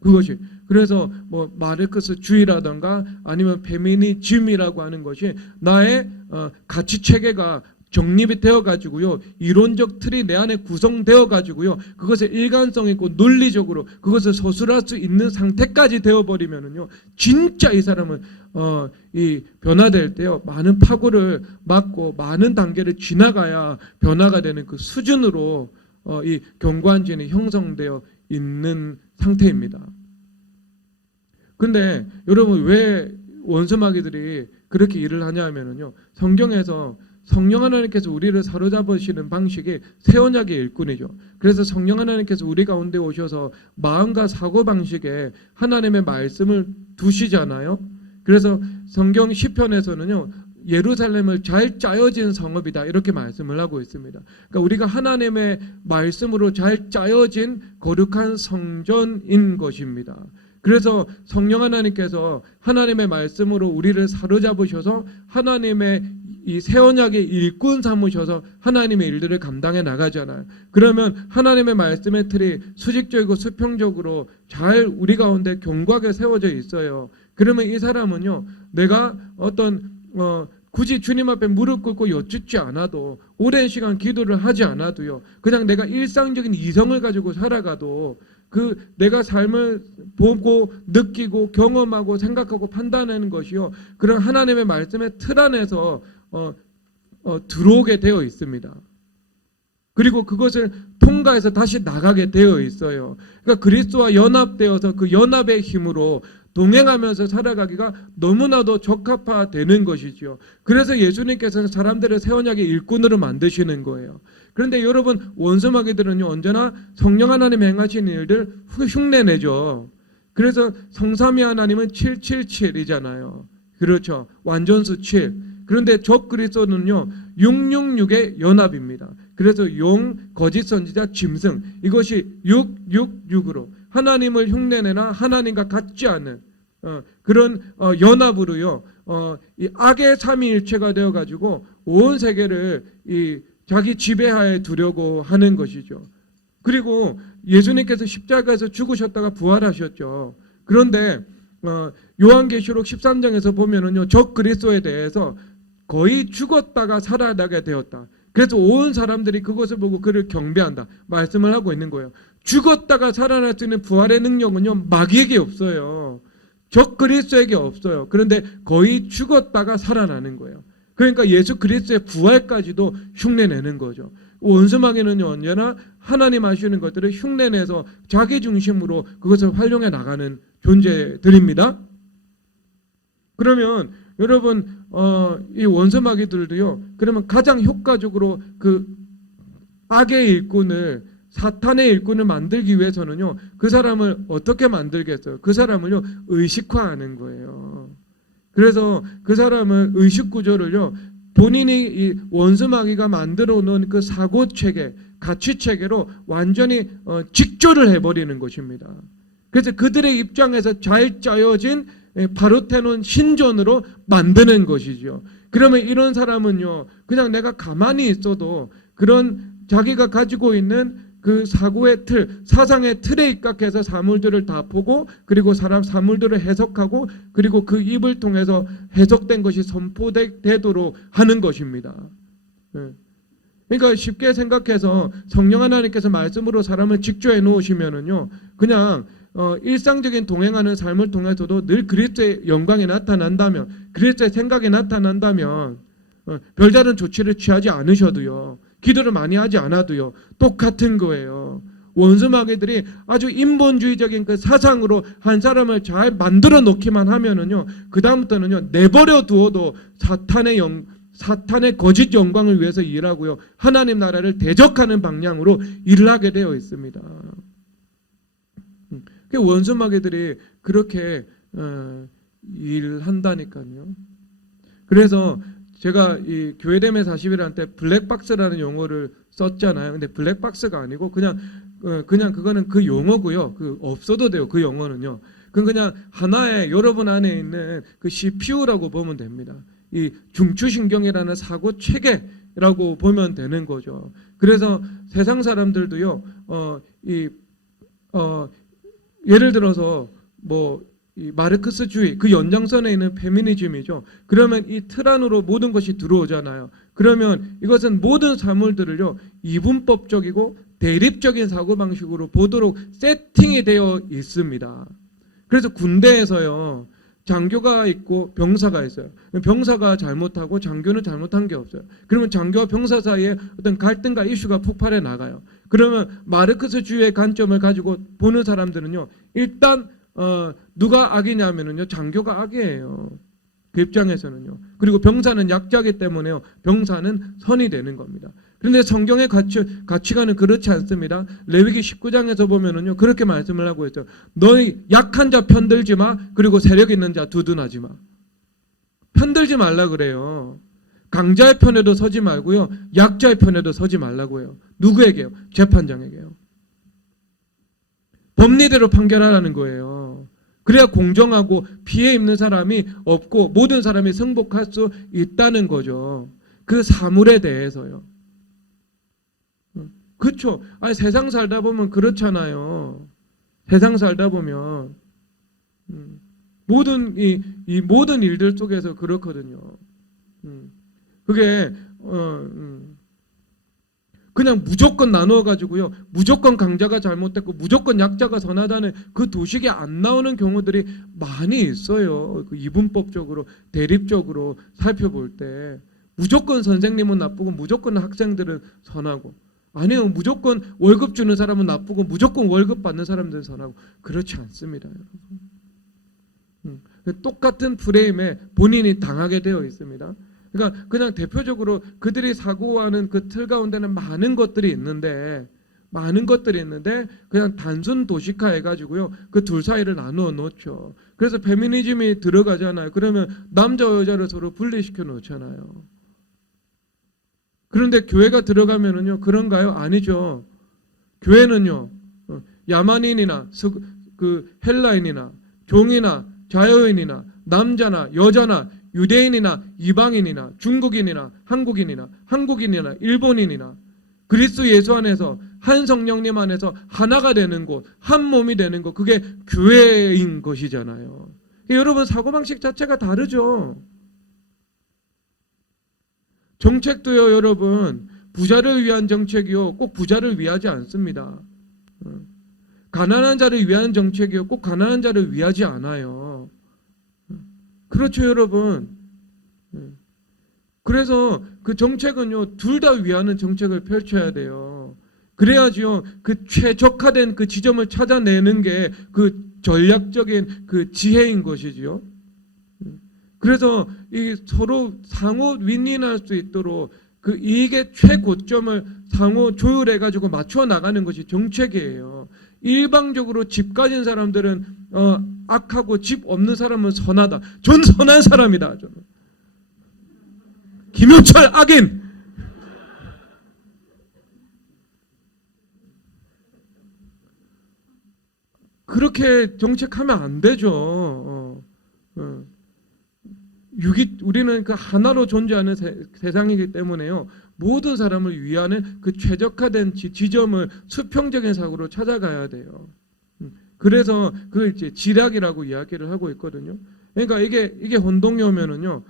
그것이. 그래서 뭐 마르크스주의라든가 아니면 페미니즘이라고 하는 것이 나의 가치 체계가 정립이 되어 가지고요, 이론적 틀이 내 안에 구성되어 가지고요, 그것을 일관성 있고 논리적으로 그것을 서술할 수 있는 상태까지 되어 버리면은요, 진짜 이 사람은 이 변화될 때요, 많은 파고를 맞고 많은 단계를 지나가야 변화가 되는 그 수준으로 이 경관진이 형성되어 있는 상태입니다. 근데 여러분, 왜 원수마귀들이 그렇게 일을 하냐 하면은요, 성경에서 성령 하나님께서 우리를 사로잡으시는 방식이 새 언약의 일꾼이죠. 그래서 성령 하나님께서 우리 가운데 오셔서 마음과 사고 방식에 하나님의 말씀을 두시잖아요. 그래서 성경 시편에서는요, 예루살렘을 잘 짜여진 성읍이다 이렇게 말씀을 하고 있습니다. 그러니까 우리가 하나님의 말씀으로 잘 짜여진 거룩한 성전인 것입니다. 그래서 성령 하나님께서 하나님의 말씀으로 우리를 사로잡으셔서 하나님의 이 새 언약의 일꾼 삼으셔서 하나님의 일들을 감당해 나가잖아요. 그러면 하나님의 말씀의 틀이 수직적이고 수평적으로 잘 우리 가운데 견고하게 세워져 있어요. 그러면 이 사람은요, 내가 어떤 굳이 주님 앞에 무릎 꿇고 여쭙지 않아도, 오랜 시간 기도를 하지 않아도요, 그냥 내가 일상적인 이성을 가지고 살아가도 그 내가 삶을 보고 느끼고 경험하고 생각하고 판단하는 것이요, 그런 하나님의 말씀의 틀 안에서 들어오게 되어 있습니다. 그리고 그것을 통과해서 다시 나가게 되어 있어요. 그러니까 그리스도와 연합되어서 그 연합의 힘으로 동행하면서 살아가기가 너무나도 적합화되는 것이지요. 그래서 예수님께서는 사람들을 새 언약의 일꾼으로 만드시는 거예요. 그런데 여러분, 원수마귀들은요, 언제나 성령 하나님 행하시는 일들 흉내내죠. 그래서 성삼위 하나님은 777이잖아요. 그렇죠. 완전수 7. 그런데 적 그리스도는요 666의 연합입니다. 그래서 용, 거짓 선지자, 짐승, 이것이 666으로 하나님을 흉내내나 하나님과 같지 않은 그런 연합으로요 이 악의 삼위일체가 되어가지고 온 세계를 이 자기 지배하에 두려고 하는 것이죠. 그리고 예수님께서 십자가에서 죽으셨다가 부활하셨죠. 그런데 요한계시록 13장에서 보면은요 적 그리스도에 대해서 거의 죽었다가 살아나게 되었다. 그래서 온 사람들이 그것을 보고 그를 경배한다 말씀을 하고 있는 거예요. 죽었다가 살아날 수 있는 부활의 능력은요 마귀에게 없어요. 적 그리스도에게 없어요. 그런데 거의 죽었다가 살아나는 거예요. 그러니까 예수 그리스도의 부활까지도 흉내내는 거죠. 원수마귀는요 언제나 하나님 하시는 것들을 흉내내서 자기 중심으로 그것을 활용해 나가는 존재들입니다. 그러면 여러분 이 원수마귀들도요 그러면 가장 효과적으로 그 악의 일꾼을, 사탄의 일꾼을 만들기 위해서는요 그 사람을 어떻게 만들겠어요? 그 사람을요 의식화하는 거예요. 그래서 그 사람을 의식 구조를요 본인이 이 원수마귀가 만들어 놓은 그 사고 체계, 가치 체계로 완전히 직조를 해버리는 것입니다. 그래서 그들의 입장에서 잘 짜여진 바로테논 신전으로 만드는 것이죠. 그러면 이런 사람은요 그냥 내가 가만히 있어도 그런 자기가 가지고 있는 그 사고의 틀, 사상의 틀에 입각해서 사물들을 다 보고 그리고 사물들을 해석하고 그리고 그 입을 통해서 해석된 것이 선포되도록 하는 것입니다. 그러니까 쉽게 생각해서 성령 하나님께서 말씀으로 사람을 직조해 놓으시면은요 그냥 일상적인 동행하는 삶을 통해서도 늘 그리스도의 영광이 나타난다면, 그리스도의 생각이 나타난다면 별다른 조치를 취하지 않으셔도요, 기도를 많이 하지 않아도요 똑같은 거예요. 원수마귀들이 아주 인본주의적인 그 사상으로 한 사람을 잘 만들어 놓기만 하면은요 그 다음부터는요 내버려 두어도 사탄의 거짓 영광을 위해서 일하고요 하나님 나라를 대적하는 방향으로 일을 하게 되어 있습니다. 원수마귀들이 그렇게 일한다니까요. 그래서 제가 이 교회됨의 40이라는 때 블랙박스라는 용어를 썼잖아요. 근데 블랙박스가 아니고 그냥 그거는 그 용어고요. 그 없어도 돼요. 그 용어는요. 그냥 하나의 여러분 안에 있는 그 CPU라고 보면 됩니다. 이 중추신경이라는 사고 체계라고 보면 되는 거죠. 그래서 세상 사람들도요. 예를 들어서 이 마르크스주의 그 연장선에 있는 페미니즘이죠. 그러면 이 틀 안으로 모든 것이 들어오잖아요. 그러면 이것은 모든 사물들을요 이분법적이고 대립적인 사고방식으로 보도록 세팅이 되어 있습니다. 그래서 군대에서요 장교가 있고 병사가 있어요. 병사가 잘못하고 장교는 잘못한 게 없어요. 그러면 장교와 병사 사이에 어떤 갈등과 이슈가 폭발해 나가요. 그러면 마르크스주의의 관점을 가지고 보는 사람들은요 일단 누가 악이냐면은요 장교가 악이에요. 그 입장에서는요. 그리고 병사는 약자이기 때문에요 병사는 선이 되는 겁니다. 그런데 성경의 가치관은 그렇지 않습니다. 레위기 19장에서 보면은요 그렇게 말씀을 하고 있어요. 너희 약한 자 편들지 마. 그리고 세력 있는 자 두둔하지 마. 편들지 말라 그래요. 강자의 편에도 서지 말고요 약자의 편에도 서지 말라고 해요. 누구에게요? 재판장에게요. 법리대로 판결하라는 거예요. 그래야 공정하고 피해 입는 사람이 없고 모든 사람이 승복할 수 있다는 거죠. 그 사물에 대해서요. 그렇죠. 아니 세상 살다 보면 그렇잖아요. 세상 살다 보면 모든 이 모든 일들 속에서 그렇거든요. 그게 그냥 무조건 나누어 가지고요 무조건 강자가 잘못됐고 무조건 약자가 선하다는 그 도식이 안 나오는 경우들이 많이 있어요. 그 이분법적으로 대립적으로 살펴볼 때 무조건 선생님은 나쁘고 무조건 학생들은 선하고, 아니요 무조건 월급 주는 사람은 나쁘고 무조건 월급 받는 사람들은 선하고, 그렇지 않습니다. 여러분. 그 똑같은 프레임에 본인이 당하게 되어 있습니다. 그러니까 그냥 대표적으로 그들이 사고하는 그 틀 가운데는 많은 것들이 있는데 그냥 단순 도식화 해가지고요 그 둘 사이를 나누어 놓죠. 그래서 페미니즘이 들어가잖아요. 그러면 남자와 여자를 서로 분리시켜 놓잖아요. 그런데 교회가 들어가면은요 그런가요? 아니죠. 교회는요 야만인이나 그 헬라인이나 종이나 자유인이나 남자나 여자나 유대인이나 이방인이나 중국인이나 한국인이나 일본인이나 그리스도 예수 안에서 한 성령님 안에서 하나가 되는 곳, 한 몸이 되는 곳, 그게 교회인 것이잖아요. 여러분 사고방식 자체가 다르죠. 정책도요 여러분 부자를 위한 정책이요 꼭 부자를 위하지 않습니다. 가난한 자를 위한 정책이요 꼭 가난한 자를 위하지 않아요. 그렇죠 여러분. 그래서 그 정책은요 둘 다 위하는 정책을 펼쳐야 돼요. 그래야지요 그 최적화된 그 지점을 찾아내는 게 그 전략적인 그 지혜인 것이지요. 그래서 이 서로 상호 윈윈할 수 있도록 그 이익의 최고점을 상호 조율해 가지고 맞춰 나가는 것이 정책이에요. 일방적으로 집 가진 사람들은 악하고 집 없는 사람은 선하다. 전 선한 사람이다. 저는. 김효철 악인. 그렇게 정책하면 안 되죠. 우리는 그 하나로 존재하는 세상이기 때문에요. 모든 사람을 위하는 그 최적화된 지점을 수평적인 사고로 찾아가야 돼요. 그래서 그걸 이제 지략이라고 이야기를 하고 있거든요. 그러니까 이게 혼동이 오면은요,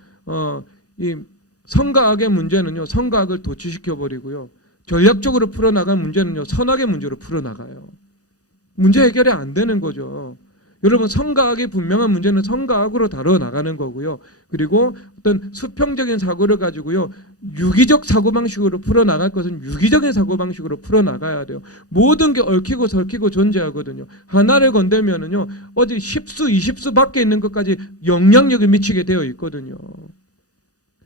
이 선과 악의 문제는요, 선과 악을 도취시켜 버리고요. 전략적으로 풀어나간 문제는요, 선악의 문제로 풀어나가요. 문제 해결이 안 되는 거죠. 여러분 선과 악이 분명한 문제는 선과 악으로 다뤄 나가는 거고요. 그리고 어떤 수평적인 사고를 가지고요. 유기적 사고방식으로 풀어나갈 것은 유기적인 사고방식으로 풀어나가야 돼요. 모든 게 얽히고 설키고 존재하거든요. 하나를 건들면은요. 어디 10수 20수 밖에 있는 것까지 영향력을 미치게 되어 있거든요.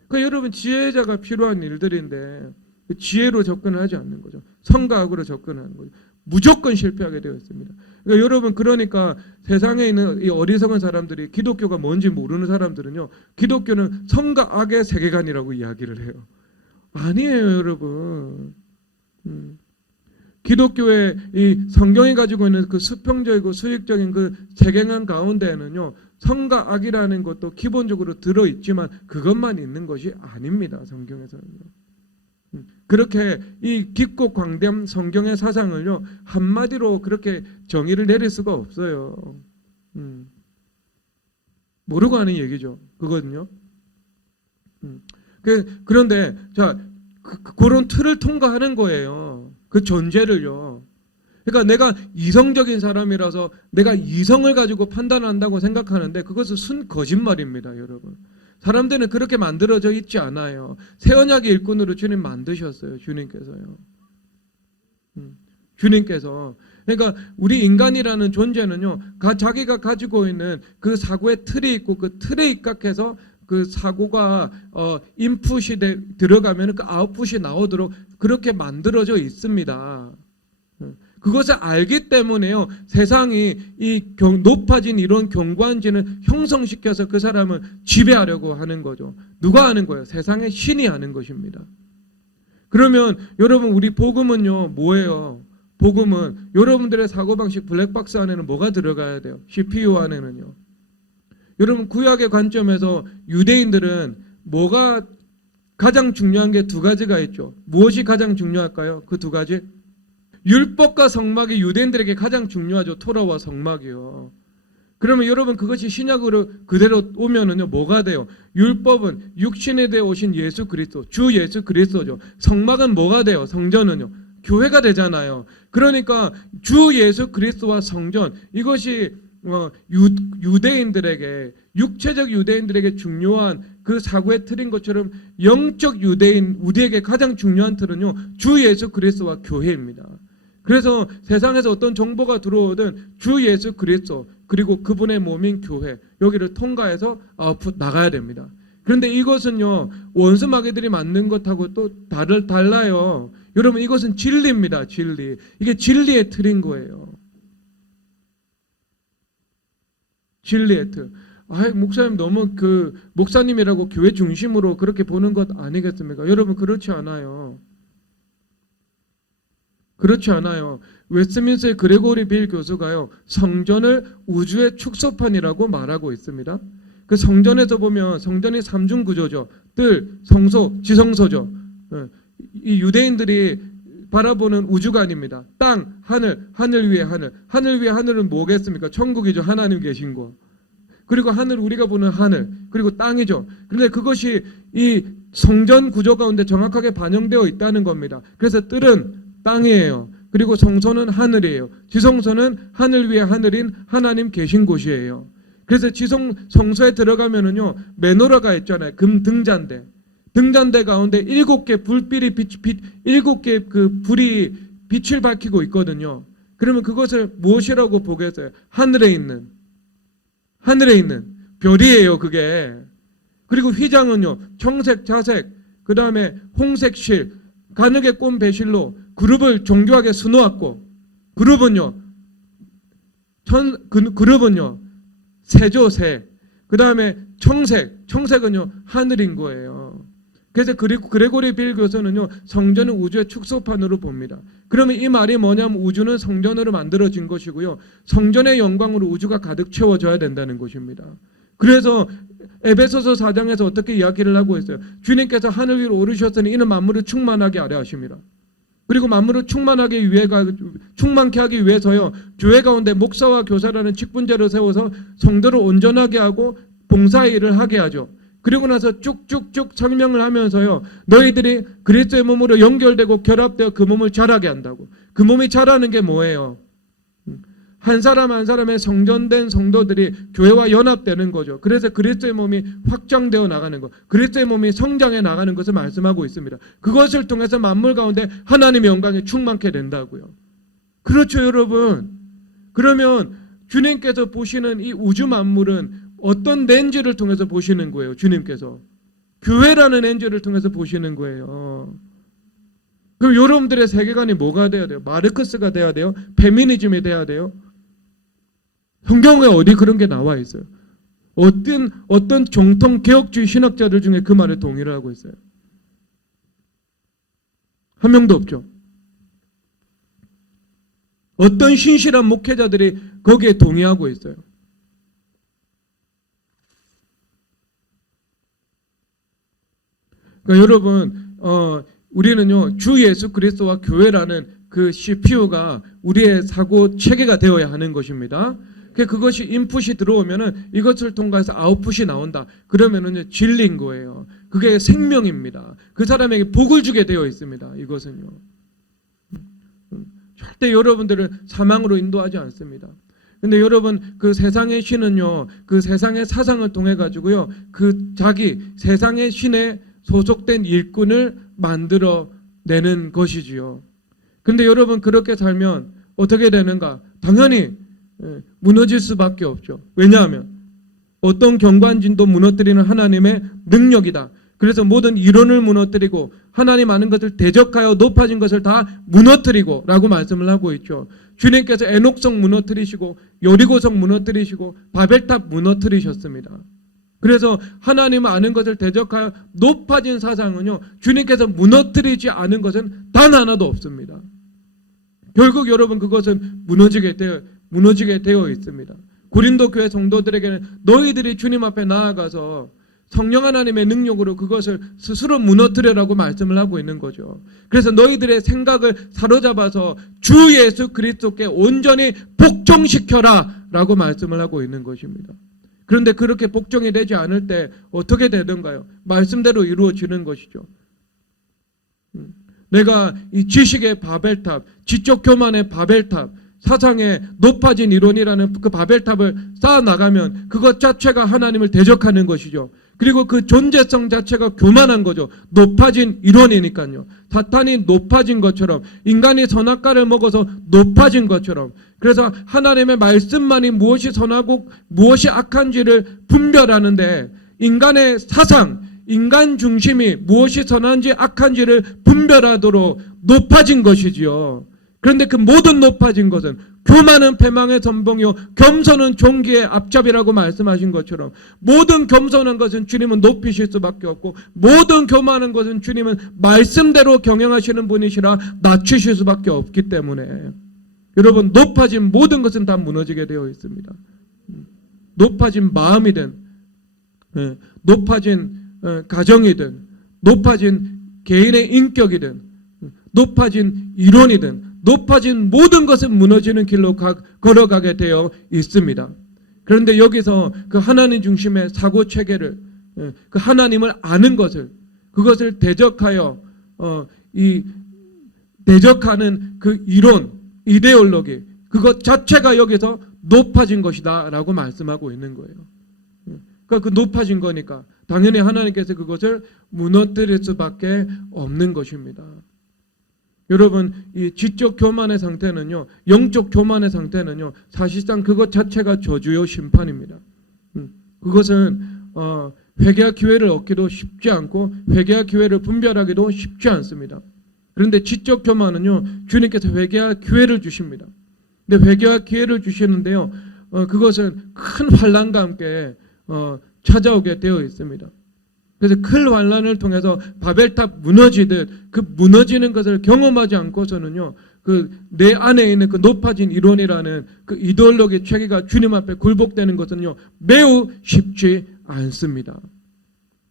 그러니까 여러분 지혜자가 필요한 일들인데 지혜로 접근을 하지 않는 거죠. 선과 악으로 접근하는 거죠. 무조건 실패하게 되어 있습니다. 그러니까 여러분 그러니까 세상에 있는 이 어리석은 사람들이 기독교가 뭔지 모르는 사람들은요. 기독교는 선과 악의 세계관이라고 이야기를 해요. 아니에요 여러분. 기독교의 이 성경이 가지고 있는 그 수평적이고 수익적인 그 세계관 가운데에는요. 선과 악이라는 것도 기본적으로 들어있지만 그것만 있는 것이 아닙니다. 성경에서는요. 그렇게 이 깊고 광대한 성경의 사상을요 한마디로 그렇게 정의를 내릴 수가 없어요. 모르고 하는 얘기죠. 그거든요. 그런데 자 그런 틀을 통과하는 거예요. 그 존재를요. 그러니까 내가 이성적인 사람이라서 내가 이성을 가지고 판단한다고 생각하는데 그것은 순 거짓말입니다, 여러분. 사람들은 그렇게 만들어져 있지 않아요. 새 언약의 일꾼으로 주님 만드셨어요. 주님께서요. 주님께서. 그러니까 우리 인간이라는 존재는요. 자기가 가지고 있는 그 사고의 틀이 있고 그 틀에 입각해서 그 사고가 인풋이 들어가면 그 아웃풋이 나오도록 그렇게 만들어져 있습니다. 그것을 알기 때문에요. 세상이 이 높아진 이런 경관지는 형성시켜서 그 사람을 지배하려고 하는 거죠. 누가 하는 거예요? 세상의 신이 하는 것입니다. 그러면 여러분 우리 복음은요. 뭐예요? 복음은 여러분들의 사고방식 블랙박스 안에는 뭐가 들어가야 돼요? CPU 안에는요. 여러분 구약의 관점에서 유대인들은 뭐가 가장 중요한 게 두 가지가 있죠. 무엇이 가장 중요할까요? 그 두 가지? 율법과 성막이 유대인들에게 가장 중요하죠. 토라와 성막이요. 그러면 여러분 그것이 신약으로 그대로 오면은요 뭐가 돼요? 율법은 육신에 대해 오신 예수 그리스도, 주 예수 그리스도죠. 성막은 뭐가 돼요? 성전은요. 교회가 되잖아요. 그러니까 주 예수 그리스도와 성전 이것이 유대인들에게 육체적 유대인들에게 중요한 그 사고의 틀인 것처럼 영적 유대인 우리에게 가장 중요한 틀은요 주 예수 그리스도와 교회입니다. 그래서 세상에서 어떤 정보가 들어오든 주 예수 그리스도 그리고 그분의 몸인 교회 여기를 통과해서 아웃풋 나가야 됩니다. 그런데 이것은요 원수 마귀들이 만든 것하고 또 달라요. 여러분 이것은 진리입니다. 진리. 이게 진리의 틀인 거예요. 진리의 틀. 목사님 너무 목사님이라고 교회 중심으로 그렇게 보는 것 아니겠습니까? 여러분 그렇지 않아요. 그렇지 않아요. 웨스트민스터의 그레고리 빌 교수가요 성전을 우주의 축소판이라고 말하고 있습니다. 그 성전에서 보면 성전이 삼중 구조죠. 뜰, 성소, 지성소죠. 이 유대인들이 바라보는 우주관입니다. 땅, 하늘, 하늘 위에 하늘. 하늘 위에 하늘은 뭐겠습니까? 천국이죠. 하나님 계신 곳. 그리고 하늘 우리가 보는 하늘. 그리고 땅이죠. 그런데 그것이 이 성전 구조 가운데 정확하게 반영되어 있다는 겁니다. 그래서 뜰은 땅이에요. 그리고 성소는 하늘이에요. 지성소는 하늘 위에 하늘인 하나님 계신 곳이에요. 그래서 성소에 들어가면은요 메노라가 있잖아요. 금 등잔대. 등잔대 가운데 7개 불빛이 7개 그 불이 빛을 밝히고 있거든요. 그러면 그것을 무엇이라고 보겠어요? 하늘에 있는 별이에요, 그게. 그리고 휘장은요 청색, 자색, 그 다음에 홍색 실, 가늘게 꼰 배실로 그룹을 정교하게 수놓았고, 그룹은요 새죠, 새. 그 다음에 청색은요 하늘인 거예요. 그래서 그레고리 빌 교수는요 성전은 우주의 축소판으로 봅니다. 그러면 이 말이 뭐냐면 우주는 성전으로 만들어진 것이고요, 성전의 영광으로 우주가 가득 채워져야 된다는 것입니다. 그래서 에베소서 4장에서 어떻게 이야기를 하고 있어요? 주님께서 하늘 위로 오르셨으니 이는 만물을 충만하게 하려 하십니다. 그리고 만물을 충만케 하기 위해서요 교회 가운데 목사와 교사라는 직분제를 세워서 성도를 온전하게 하고 봉사의 일을 하게 하죠. 그리고 나서 쭉쭉쭉 설명을 하면서요 너희들이 그리스도의 몸으로 연결되고 결합되어 그 몸을 자라게 한다고. 그 몸이 자라는 게 뭐예요? 한 사람 한 사람의 성전된 성도들이 교회와 연합되는 거죠. 그래서 그리스도의 몸이 확장되어 나가는 것, 그리스도의 몸이 성장해 나가는 것을 말씀하고 있습니다. 그것을 통해서 만물 가운데 하나님의 영광이 충만케 된다고요. 그렇죠, 여러분. 그러면 주님께서 보시는 이 우주 만물은 어떤 렌즈를 통해서 보시는 거예요? 주님께서 교회라는 렌즈를 통해서 보시는 거예요. 그럼 여러분들의 세계관이 뭐가 돼야 돼요? 마르크스가 돼야 돼요? 페미니즘이 돼야 돼요? 성경에 어디 그런 게 나와 있어요? 어떤 정통 개혁주의 신학자들 중에 그 말에 동의를 하고 있어요? 한 명도 없죠. 어떤 신실한 목회자들이 거기에 동의하고 있어요? 그러니까 여러분 우리는요 주 예수 그리스도와 교회라는 그 CPU가 우리의 사고 체계가 되어야 하는 것입니다. 그것이 인풋이 들어오면은 이것을 통과해서 아웃풋이 나온다. 그러면은 진리인 거예요. 그게 생명입니다. 그 사람에게 복을 주게 되어 있습니다. 이것은요. 절대 여러분들은 사망으로 인도하지 않습니다. 근데 여러분 그 세상의 신은요 그 세상의 사상을 통해 가지고요 그 자기 세상의 신에 소속된 일꾼을 만들어 내는 것이지요. 근데 여러분 그렇게 살면 어떻게 되는가? 당연히 무너질 수밖에 없죠. 왜냐하면 어떤 경관진도 무너뜨리는 하나님의 능력이다. 그래서 모든 이론을 무너뜨리고 하나님 아는 것을 대적하여 높아진 것을 다 무너뜨리고 라고 말씀을 하고 있죠. 주님께서 에녹성 무너뜨리시고 여리고성 무너뜨리시고 바벨탑 무너뜨리셨습니다. 그래서 하나님 아는 것을 대적하여 높아진 사상은요 주님께서 무너뜨리지 않은 것은 단 하나도 없습니다. 결국 여러분 그것은 무너지게 되어 있습니다. 고린도 교회 성도들에게는 너희들이 주님 앞에 나아가서 성령 하나님의 능력으로 그것을 스스로 무너뜨려라고 말씀을 하고 있는 거죠. 그래서 너희들의 생각을 사로잡아서 주 예수 그리스도께 온전히 복종시켜라 라고 말씀을 하고 있는 것입니다. 그런데 그렇게 복종이 되지 않을 때 어떻게 되던가요? 말씀대로 이루어지는 것이죠. 내가 이 지식의 바벨탑, 지적 교만의 바벨탑, 사상의 높아진 이론이라는 그 바벨탑을 쌓아나가면 그것 자체가 하나님을 대적하는 것이죠. 그리고 그 존재성 자체가 교만한 거죠. 높아진 이론이니까요. 사탄이 높아진 것처럼 인간이 선악과를 먹어서 높아진 것처럼 그래서 하나님의 말씀만이 무엇이 선하고 무엇이 악한지를 분별하는데 인간의 사상, 인간 중심이 무엇이 선한지 악한지를 분별하도록 높아진 것이지요. 그런데 그 모든 높아진 것은 교만은 패망의 선봉이요 겸손은 존귀의 앞잡이라고 말씀하신 것처럼 모든 겸손한 것은 주님은 높이실 수밖에 없고 모든 교만한 것은 주님은 말씀대로 경영하시는 분이시라 낮추실 수밖에 없기 때문에 여러분 높아진 모든 것은 다 무너지게 되어 있습니다. 높아진 마음이든 높아진 가정이든 높아진 개인의 인격이든 높아진 이론이든 높아진 모든 것은 무너지는 길로 걸어가게 되어 있습니다. 그런데 여기서 그 하나님 중심의 사고 체계를 그 하나님을 아는 것을 그것을 대적하여 대적하는 그 이론, 이데올로기 그것 자체가 여기서 높아진 것이다 라고 말씀하고 있는 거예요. 그러니까 그 높아진 거니까 당연히 하나님께서 그것을 무너뜨릴 수밖에 없는 것입니다. 여러분 이 지적 교만의 상태는요 영적 교만의 상태는요 사실상 그것 자체가 저주요 심판입니다. 그것은 회개할 기회를 얻기도 쉽지 않고 회개할 기회를 분별하기도 쉽지 않습니다. 그런데 지적 교만은요 주님께서 회개할 기회를 주십니다. 근데 회개할 기회를 주시는데요 그것은 큰 환난과 함께 찾아오게 되어 있습니다. 그래서 큰 환난을 통해서 바벨탑 무너지듯 그 무너지는 것을 경험하지 않고서는요 그 내 안에 있는 그 높아진 이론이라는 그 이데올로기 체계가 주님 앞에 굴복되는 것은요 매우 쉽지 않습니다.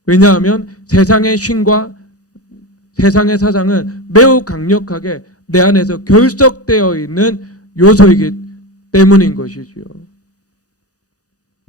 왜냐하면 세상의 신과 세상의 사상은 매우 강력하게 내 안에서 결속되어 있는 요소이기 때문인 것이지요.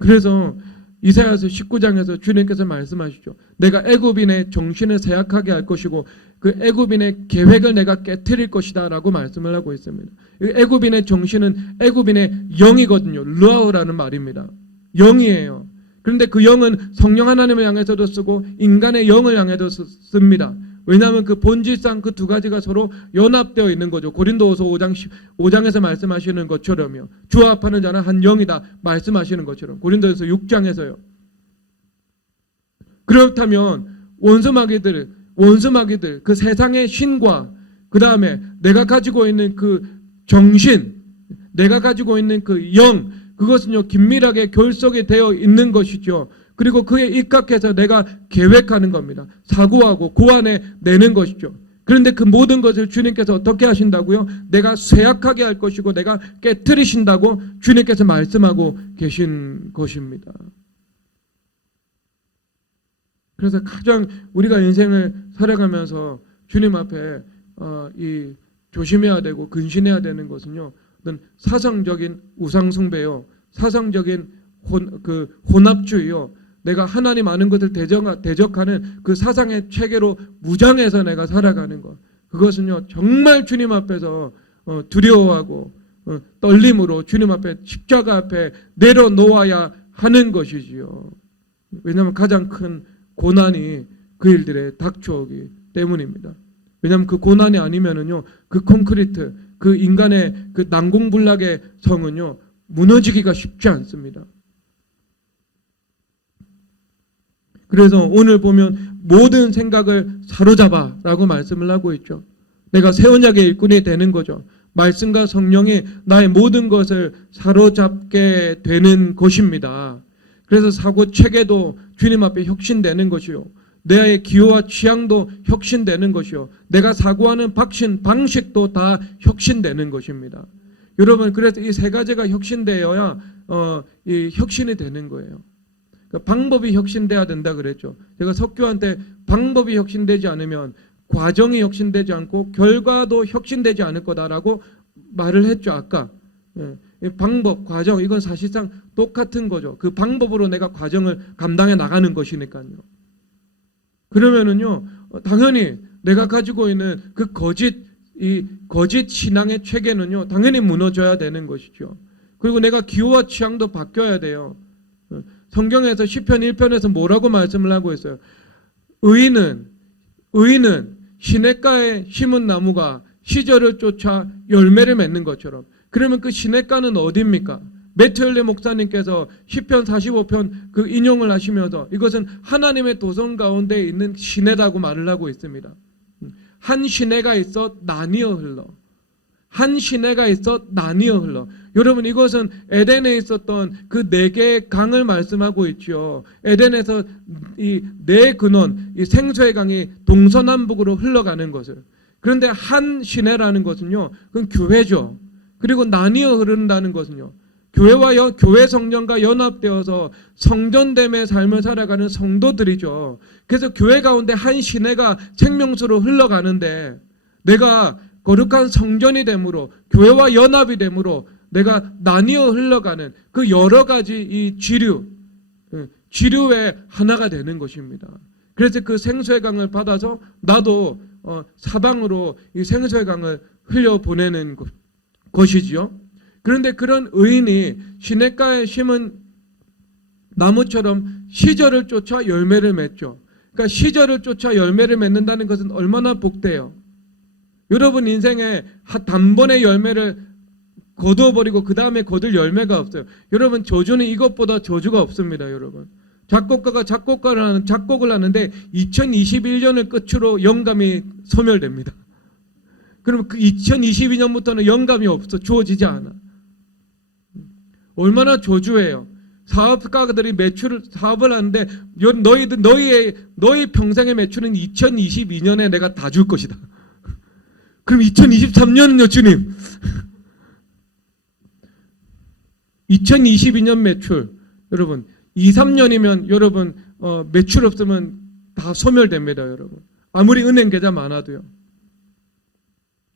그래서 이사야서 19장에서 주님께서 말씀하시죠. 내가 애굽인의 정신을 쇠약하게 할 것이고 그 애굽인의 계획을 내가 깨트릴 것이다 라고 말씀을 하고 있습니다. 애굽인의 정신은 애굽인의 영이거든요. 르아우라는 말입니다. 영이에요. 그런데 그 영은 성령 하나님을 향해서도 쓰고 인간의 영을 향해도 씁니다. 왜냐하면 그 본질상 그 두 가지가 서로 연합되어 있는 거죠. 고린도후서 5장에서 말씀하시는 것처럼요. 주와 합하는 자는 한 영이다 말씀하시는 것처럼 고린도후서 6장에서요. 그렇다면 원수마귀들 그 세상의 신과 그 다음에 내가 가지고 있는 그 정신 내가 가지고 있는 그 영 그것은요 긴밀하게 결속이 되어 있는 것이죠. 그리고 그에 입각해서 내가 계획하는 겁니다. 사고하고 고안해 내는 것이죠. 그런데 그 모든 것을 주님께서 어떻게 하신다고요? 내가 쇠약하게 할 것이고 내가 깨트리신다고 주님께서 말씀하고 계신 것입니다. 그래서 가장 우리가 인생을 살아가면서 주님 앞에 조심해야 되고 근신해야 되는 것은요. 어떤 사상적인 우상숭배요. 사상적인 혼합주의요. 내가 하나님 아는 것을 대적하는 그 사상의 체계로 무장해서 내가 살아가는 것. 그것은요 정말 주님 앞에서 두려워하고 떨림으로 주님 앞에 십자가 앞에 내려놓아야 하는 것이지요. 왜냐하면 가장 큰 고난이 그 일들에 닥쳐오기 때문입니다. 왜냐하면 그 고난이 아니면은요 그 콘크리트 그 인간의 그 난공불락의 성은요 무너지기가 쉽지 않습니다. 그래서 오늘 보면 모든 생각을 사로잡아 라고 말씀을 하고 있죠. 내가 새 언약의 일꾼이 되는 거죠. 말씀과 성령이 나의 모든 것을 사로잡게 되는 것입니다. 그래서 사고 체계도 주님 앞에 혁신되는 것이요. 내 기호와 취향도 혁신되는 것이요. 내가 사고하는 방식도 다 혁신되는 것입니다. 여러분 그래서 이 세 가지가 혁신되어야 이 혁신이 되는 거예요. 방법이 혁신돼야 된다 그랬죠. 제가 석교한테 방법이 혁신되지 않으면 과정이 혁신되지 않고 결과도 혁신되지 않을 거다라고 말을 했죠. 아까 방법, 과정 이건 사실상 똑같은 거죠. 그 방법으로 내가 과정을 감당해 나가는 것이니까요. 그러면은요 당연히 내가 가지고 있는 그 거짓 신앙의 체계는요 당연히 무너져야 되는 것이죠. 그리고 내가 기호와 취향도 바뀌어야 돼요. 성경에서 시편 1편에서 뭐라고 말씀을 하고 있어요? 의인은 시냇가에 심은 나무가 시절을 쫓아 열매를 맺는 것처럼 그러면 그 시냇가는 어디입니까? 매트헬레 목사님께서 시편 45편 그 인용을 하시면서 이것은 하나님의 도성 가운데 있는 시내라고 말을 하고 있습니다. 한 시내가 있어 나뉘어 흘러. 한 시내가 있어 나뉘어 흘러. 여러분, 이것은 에덴에 있었던 그 네 개의 강을 말씀하고 있죠. 에덴에서 이 네 근원, 이 생수의 강이 동서남북으로 흘러가는 것을. 그런데 한 시내라는 것은요, 그건 교회죠. 그리고 나뉘어 흐른다는 것은요, 교회 성령과 연합되어서 성전됨의 삶을 살아가는 성도들이죠. 그래서 교회 가운데 한 시내가 생명수로 흘러가는데, 내가 거룩한 성전이 되므로, 교회와 연합이 되므로 내가 나뉘어 흘러가는 그 여러 가지 이 지류의 하나가 되는 것입니다. 그래서 그 생수의 강을 받아서 나도 사방으로 이 생수의 강을 흘려보내는 것이지요. 그런데 그런 의인이 시냇가에 심은 나무처럼 시절을 쫓아 열매를 맺죠. 그러니까 시절을 쫓아 열매를 맺는다는 것은 얼마나 복돼요. 여러분 인생에 단번에 열매를 거두어버리고 그 다음에 거둘 열매가 없어요. 여러분, 저주는 이것보다 저주가 없습니다. 여러분, 작곡가가 작곡을 하는데 2021년을 끝으로 영감이 소멸됩니다. 그러면 그 2022년부터는 영감이 없어, 주어지지 않아. 얼마나 저주예요. 사업가들이 사업을 하는데 너희 평생의 매출은 2022년에 내가 다 줄 것이다. 그럼 2023년은요, 주님? 2022년 매출, 여러분, 2, 3년이면 여러분 매출 없으면 다 소멸됩니다. 여러분, 아무리 은행 계좌 많아도요.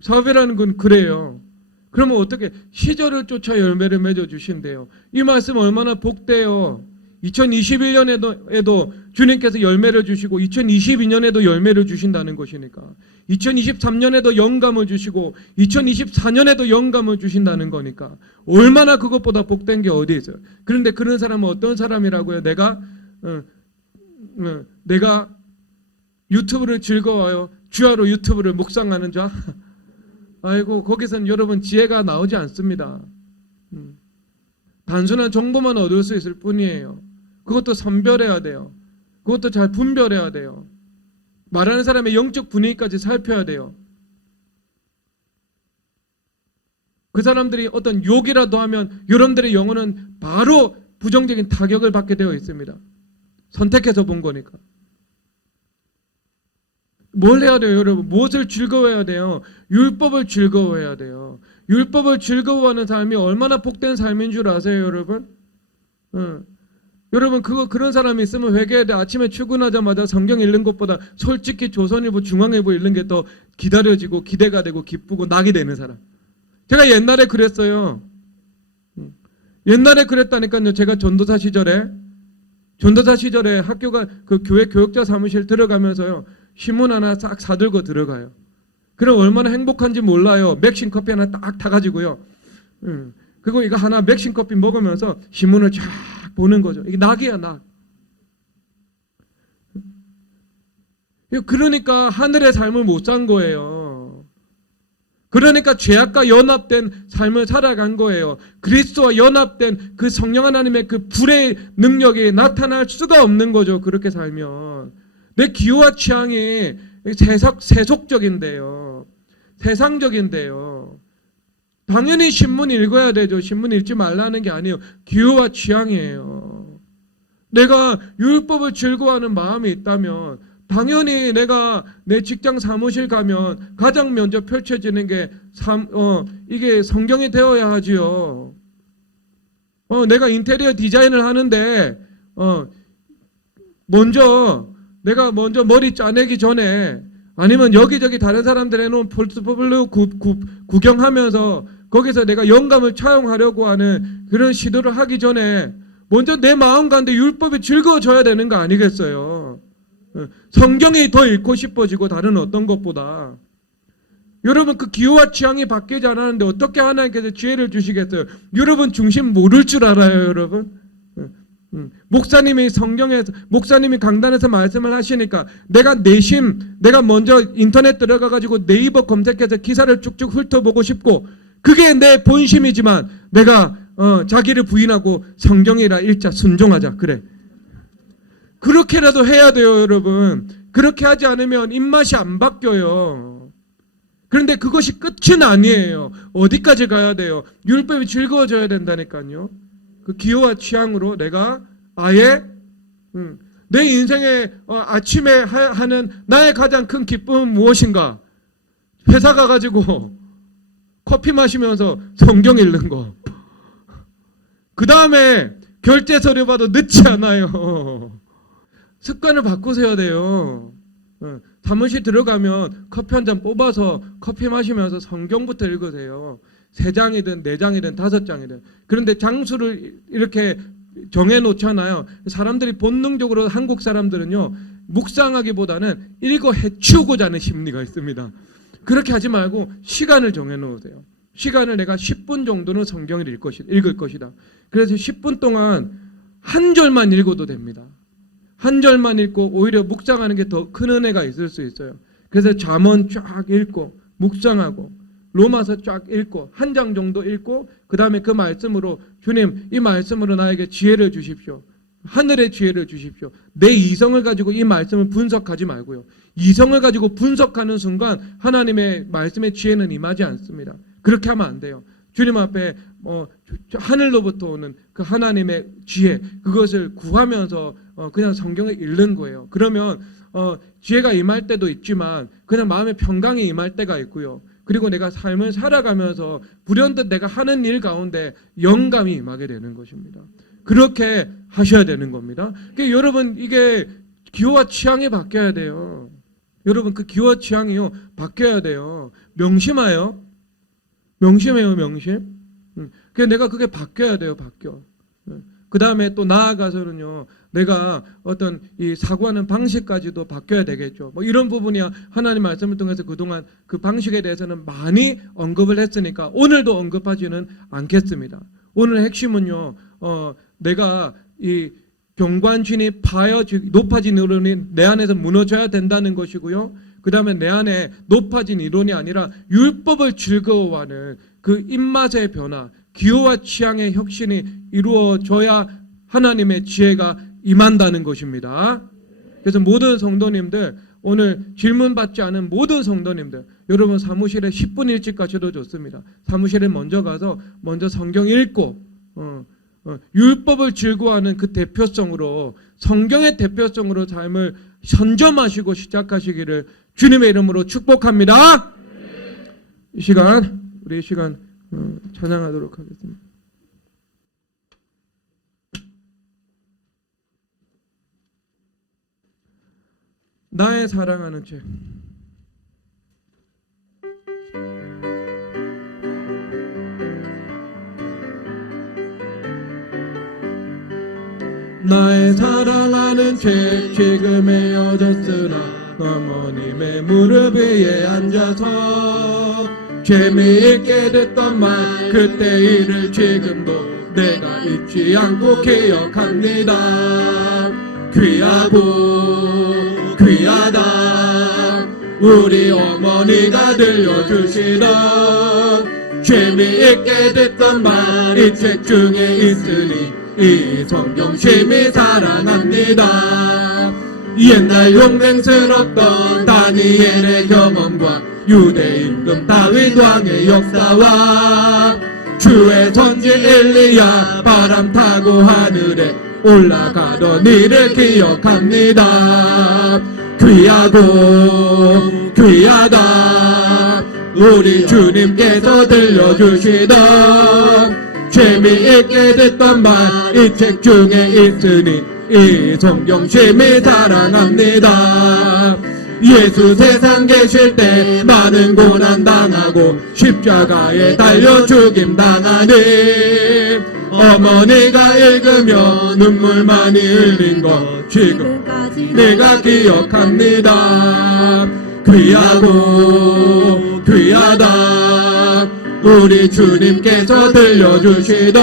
사업이라는 건 그래요. 그러면 어떻게 시절을 쫓아 열매를 맺어주신대요. 이 말씀 얼마나 복돼요. 2021년에도 주님께서 열매를 주시고 2022년에도 열매를 주신다는 것이니까, 2023년에도 영감을 주시고 2024년에도 영감을 주신다는 거니까 얼마나 그것보다 복된 게 어디 있어요. 그런데 그런 사람은 어떤 사람이라고요? 내가 유튜브를 즐거워요. 주야로 유튜브를 묵상하는 자. 아이고, 거기서는 여러분 지혜가 나오지 않습니다. 단순한 정보만 얻을 수 있을 뿐이에요. 그것도 선별해야 돼요. 그것도 잘 분별해야 돼요. 말하는 사람의 영적 분위기까지 살펴야 돼요. 그 사람들이 어떤 욕이라도 하면 여러분들의 영혼은 바로 부정적인 타격을 받게 되어 있습니다. 선택해서 본 거니까. 뭘 해야 돼요, 여러분? 무엇을 즐거워해야 돼요? 율법을 즐거워해야 돼요. 율법을 즐거워하는 삶이 얼마나 복된 삶인 줄 아세요, 여러분? 여러분, 그런 사람이 있으면 회개해야 돼. 아침에 출근하자마자 성경 읽는 것보다 솔직히 조선일보, 중앙일보 읽는 게 더 기다려지고 기대가 되고 기쁘고 낙이 되는 사람. 제가 옛날에 그랬어요. 옛날에 그랬다니까요. 제가 전도사 시절에 학교가 그 교회 교역자 사무실 들어가면서요, 신문 하나 싹 사들고 들어가요. 그럼 얼마나 행복한지 몰라요. 맥심 커피 하나 딱 타가지고요. 그리고 이거 하나 맥심 커피 먹으면서 신문을 쫙 보는 거죠. 이게 낙이야, 낙. 그러니까 하늘의 삶을 못 산 거예요. 그러니까 죄악과 연합된 삶을 살아간 거예요. 그리스도와 연합된 그 성령 하나님의 그 불의 능력이 나타날 수가 없는 거죠. 그렇게 살면. 내 기호와 취향이 세속적인데요. 세상적인데요. 당연히 신문 읽어야 되죠. 신문 읽지 말라는 게 아니에요. 기호와 취향이에요. 내가 율법을 즐거워하는 마음이 있다면 당연히 내가 내 직장 사무실 가면 가장 먼저 펼쳐지는 게 이게 성경이 되어야 하지요. 내가 인테리어 디자인을 하는데 내가 먼저 머리 짜내기 전에, 아니면 여기저기 다른 사람들 해놓은 포트폴리오 구경하면서 거기서 내가 영감을 차용하려고 하는 그런 시도를 하기 전에 먼저 내 마음 가운데 율법이 즐거워져야 되는 거 아니겠어요? 성경이 더 읽고 싶어지고 다른 어떤 것보다. 여러분, 그 기호와 취향이 바뀌지 않았는데 어떻게 하나님께서 지혜를 주시겠어요? 여러분 중심 모를 줄 알아요, 여러분? 목사님이 강단에서 말씀을 하시니까 내가 먼저 인터넷 들어가가지고 네이버 검색해서 기사를 쭉쭉 훑어보고 싶고, 그게 내 본심이지만 내가 자기를 부인하고 성경이라 일자 순종하자. 그래. 그렇게라도 해야 돼요, 여러분. 그렇게 하지 않으면 입맛이 안 바뀌어요. 그런데 그것이 끝은 아니에요. 어디까지 가야 돼요? 율법이 즐거워져야 된다니까요. 그 기호와 취향으로 내가 아예 내 인생의 아침에 하는 나의 가장 큰 기쁨은 무엇인가? 회사 가가지고 커피 마시면서 성경 읽는 거. 그 다음에 결제 서류 봐도 늦지 않아요. 습관을 바꾸셔야 돼요. 사무실 들어가면 커피 한 잔 뽑아서 커피 마시면서 성경부터 읽으세요. 3장이든 4장이든 5장이든. 그런데 장수를 이렇게 정해놓잖아요. 사람들이 본능적으로 한국 사람들은요, 묵상하기보다는 읽어 해치우고자 하는 심리가 있습니다. 그렇게 하지 말고 시간을 정해놓으세요. 시간을 내가 10분 정도는 성경을 읽을 것이다. 그래서 10분 동안 한 절만 읽어도 됩니다. 한 절만 읽고 오히려 묵상하는 게 더 큰 은혜가 있을 수 있어요. 그래서 잠언 쫙 읽고 묵상하고 로마서 쫙 읽고 한 장 정도 읽고 그 다음에 그 말씀으로 주님 이 말씀으로 나에게 지혜를 주십시오. 하늘의 지혜를 주십시오. 내 이성을 가지고 이 말씀을 분석하지 말고요. 이성을 가지고 분석하는 순간 하나님의 말씀의 지혜는 임하지 않습니다. 그렇게 하면 안 돼요. 주님 앞에 하늘로부터 오는 그 하나님의 지혜 그것을 구하면서 그냥 성경을 읽는 거예요. 그러면 지혜가 임할 때도 있지만 그냥 마음의 평강이 임할 때가 있고요. 그리고 내가 삶을 살아가면서 불현듯 내가 하는 일 가운데 영감이 임하게 되는 것입니다. 그렇게 하셔야 되는 겁니다. 그러니까 여러분 이게 기호와 취향이 바뀌어야 돼요. 여러분 그 기호와 취향이요 바뀌어야 돼요. 명심해요. 명심. 그래서 내가 그게 바뀌어야 돼요. 바뀌어. 그 다음에 또 나아가서는요, 내가 어떤 이 사고하는 방식까지도 바뀌어야 되겠죠. 뭐 이런 부분이야 하나님 말씀을 통해서 그동안 그 방식에 대해서는 많이 언급을 했으니까 오늘도 언급하지는 않겠습니다. 오늘 핵심은요, 내가 이 경관진이 높아진 이론이 내 안에서 무너져야 된다는 것이고요. 그 다음에 내 안에 높아진 이론이 아니라 율법을 즐거워하는 그 입맛의 변화, 기호와 취향의 혁신이 이루어져야 하나님의 지혜가 임한다는 것입니다. 그래서 모든 성도님들, 오늘 질문 받지 않은 모든 성도님들, 여러분 사무실에 10분 일찍 가셔도 좋습니다. 사무실에 먼저 가서 먼저 성경 읽고 율법을 즐거워하는 그 대표성으로, 성경의 대표성으로 삶을 선점하시고 시작하시기를 주님의 이름으로 축복합니다. 우리 이 시간 찬양하도록 하겠습니다. 나의 사랑하는 죄. 나의 사랑하는 죄, 지금 헤어졌으나 어머님의 무릎 위에 앉아서 재미있게 듣던 말, 그때 일을 지금도 내가 잊지 않고 기억합니다. 귀하다 우리 어머니가 들려주시던 재미있게 듣던 말, 이 책 중에 있으니 이 성경 심히 사랑합니다. 옛날 용맹스럽던 다니엘의 경험과 유대 임금 다윗 왕의 역사와 주의 선지 엘리야 바람 타고 하늘에 올라가던 일을 기억합니다. 귀하다 우리 주님께서 들려주시던 재미있게 듣던 말, 이 책 중에 있으니 이 성경 심히 사랑합니다. 예수 세상 계실 때 많은 고난 당하고 십자가에 달려 죽임 당하니 어머니가 읽으며 눈물 많이 흘린 것 지금까지 내가 기억합니다. 귀하다 우리 주님께서 들려주시던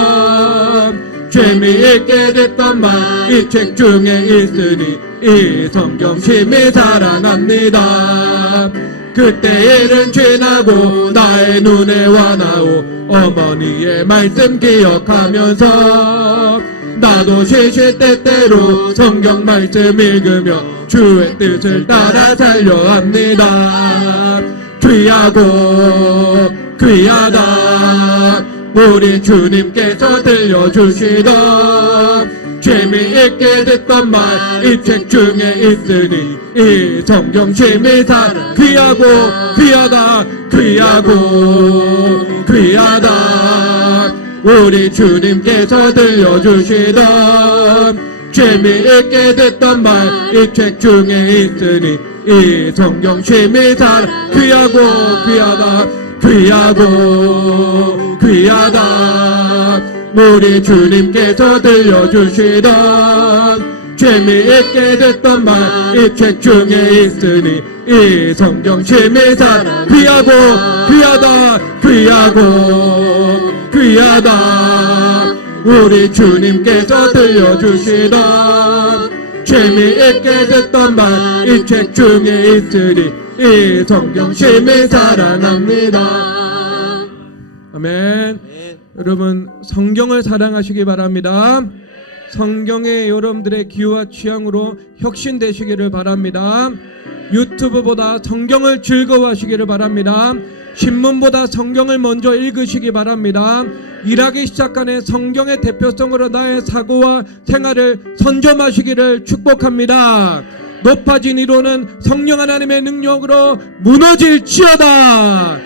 재미있게 듣던 말, 이 책 중에 있으니 이 성경 심히 사랑합니다. 그때 일은 지나고 나의 눈에 와나오 어머니의 말씀 기억하면서 나도 시시때때로 성경 말씀 읽으며 주의 뜻을 따라 살려 합니다. 귀하고 귀하다 우리 주님께서 들려주시던 재미있게 듣던 말 이 책 중에 있으니 이 성경 재미사 귀하고 귀하다 귀하고 귀하다 우리 주님께서 들려주시던 재미있게 듣던 말 이 책 중에 있으니 이 성경 재미사 귀하고 귀하다 귀하고 귀하다 우리 주님께서 들려주시던 재미있게 듣던 말 이 책 중에 있으니 이 성경 재미사 귀하고 귀하다 귀하고 귀하다 우리 주님께서 들려주시던 재미있게 듣던 말 이 책 중에 있으니 이 성경 심히 사랑합니다. 아멘. 여러분 성경을 사랑하시기 바랍니다. 성경의 여러분들의 기호와 취향으로 혁신되시기를 바랍니다. 유튜브보다 성경을 즐거워하시기를 바랍니다. 신문보다 성경을 먼저 읽으시기 바랍니다. 일하기 시작하는 성경의 대표성으로 나의 사고와 생활을 선점하시기를 축복합니다. 높아진 이론은 성령 하나님의 능력으로 무너질지어다.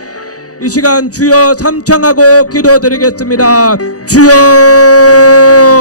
이 시간 주여 삼창하고 기도드리겠습니다. 주여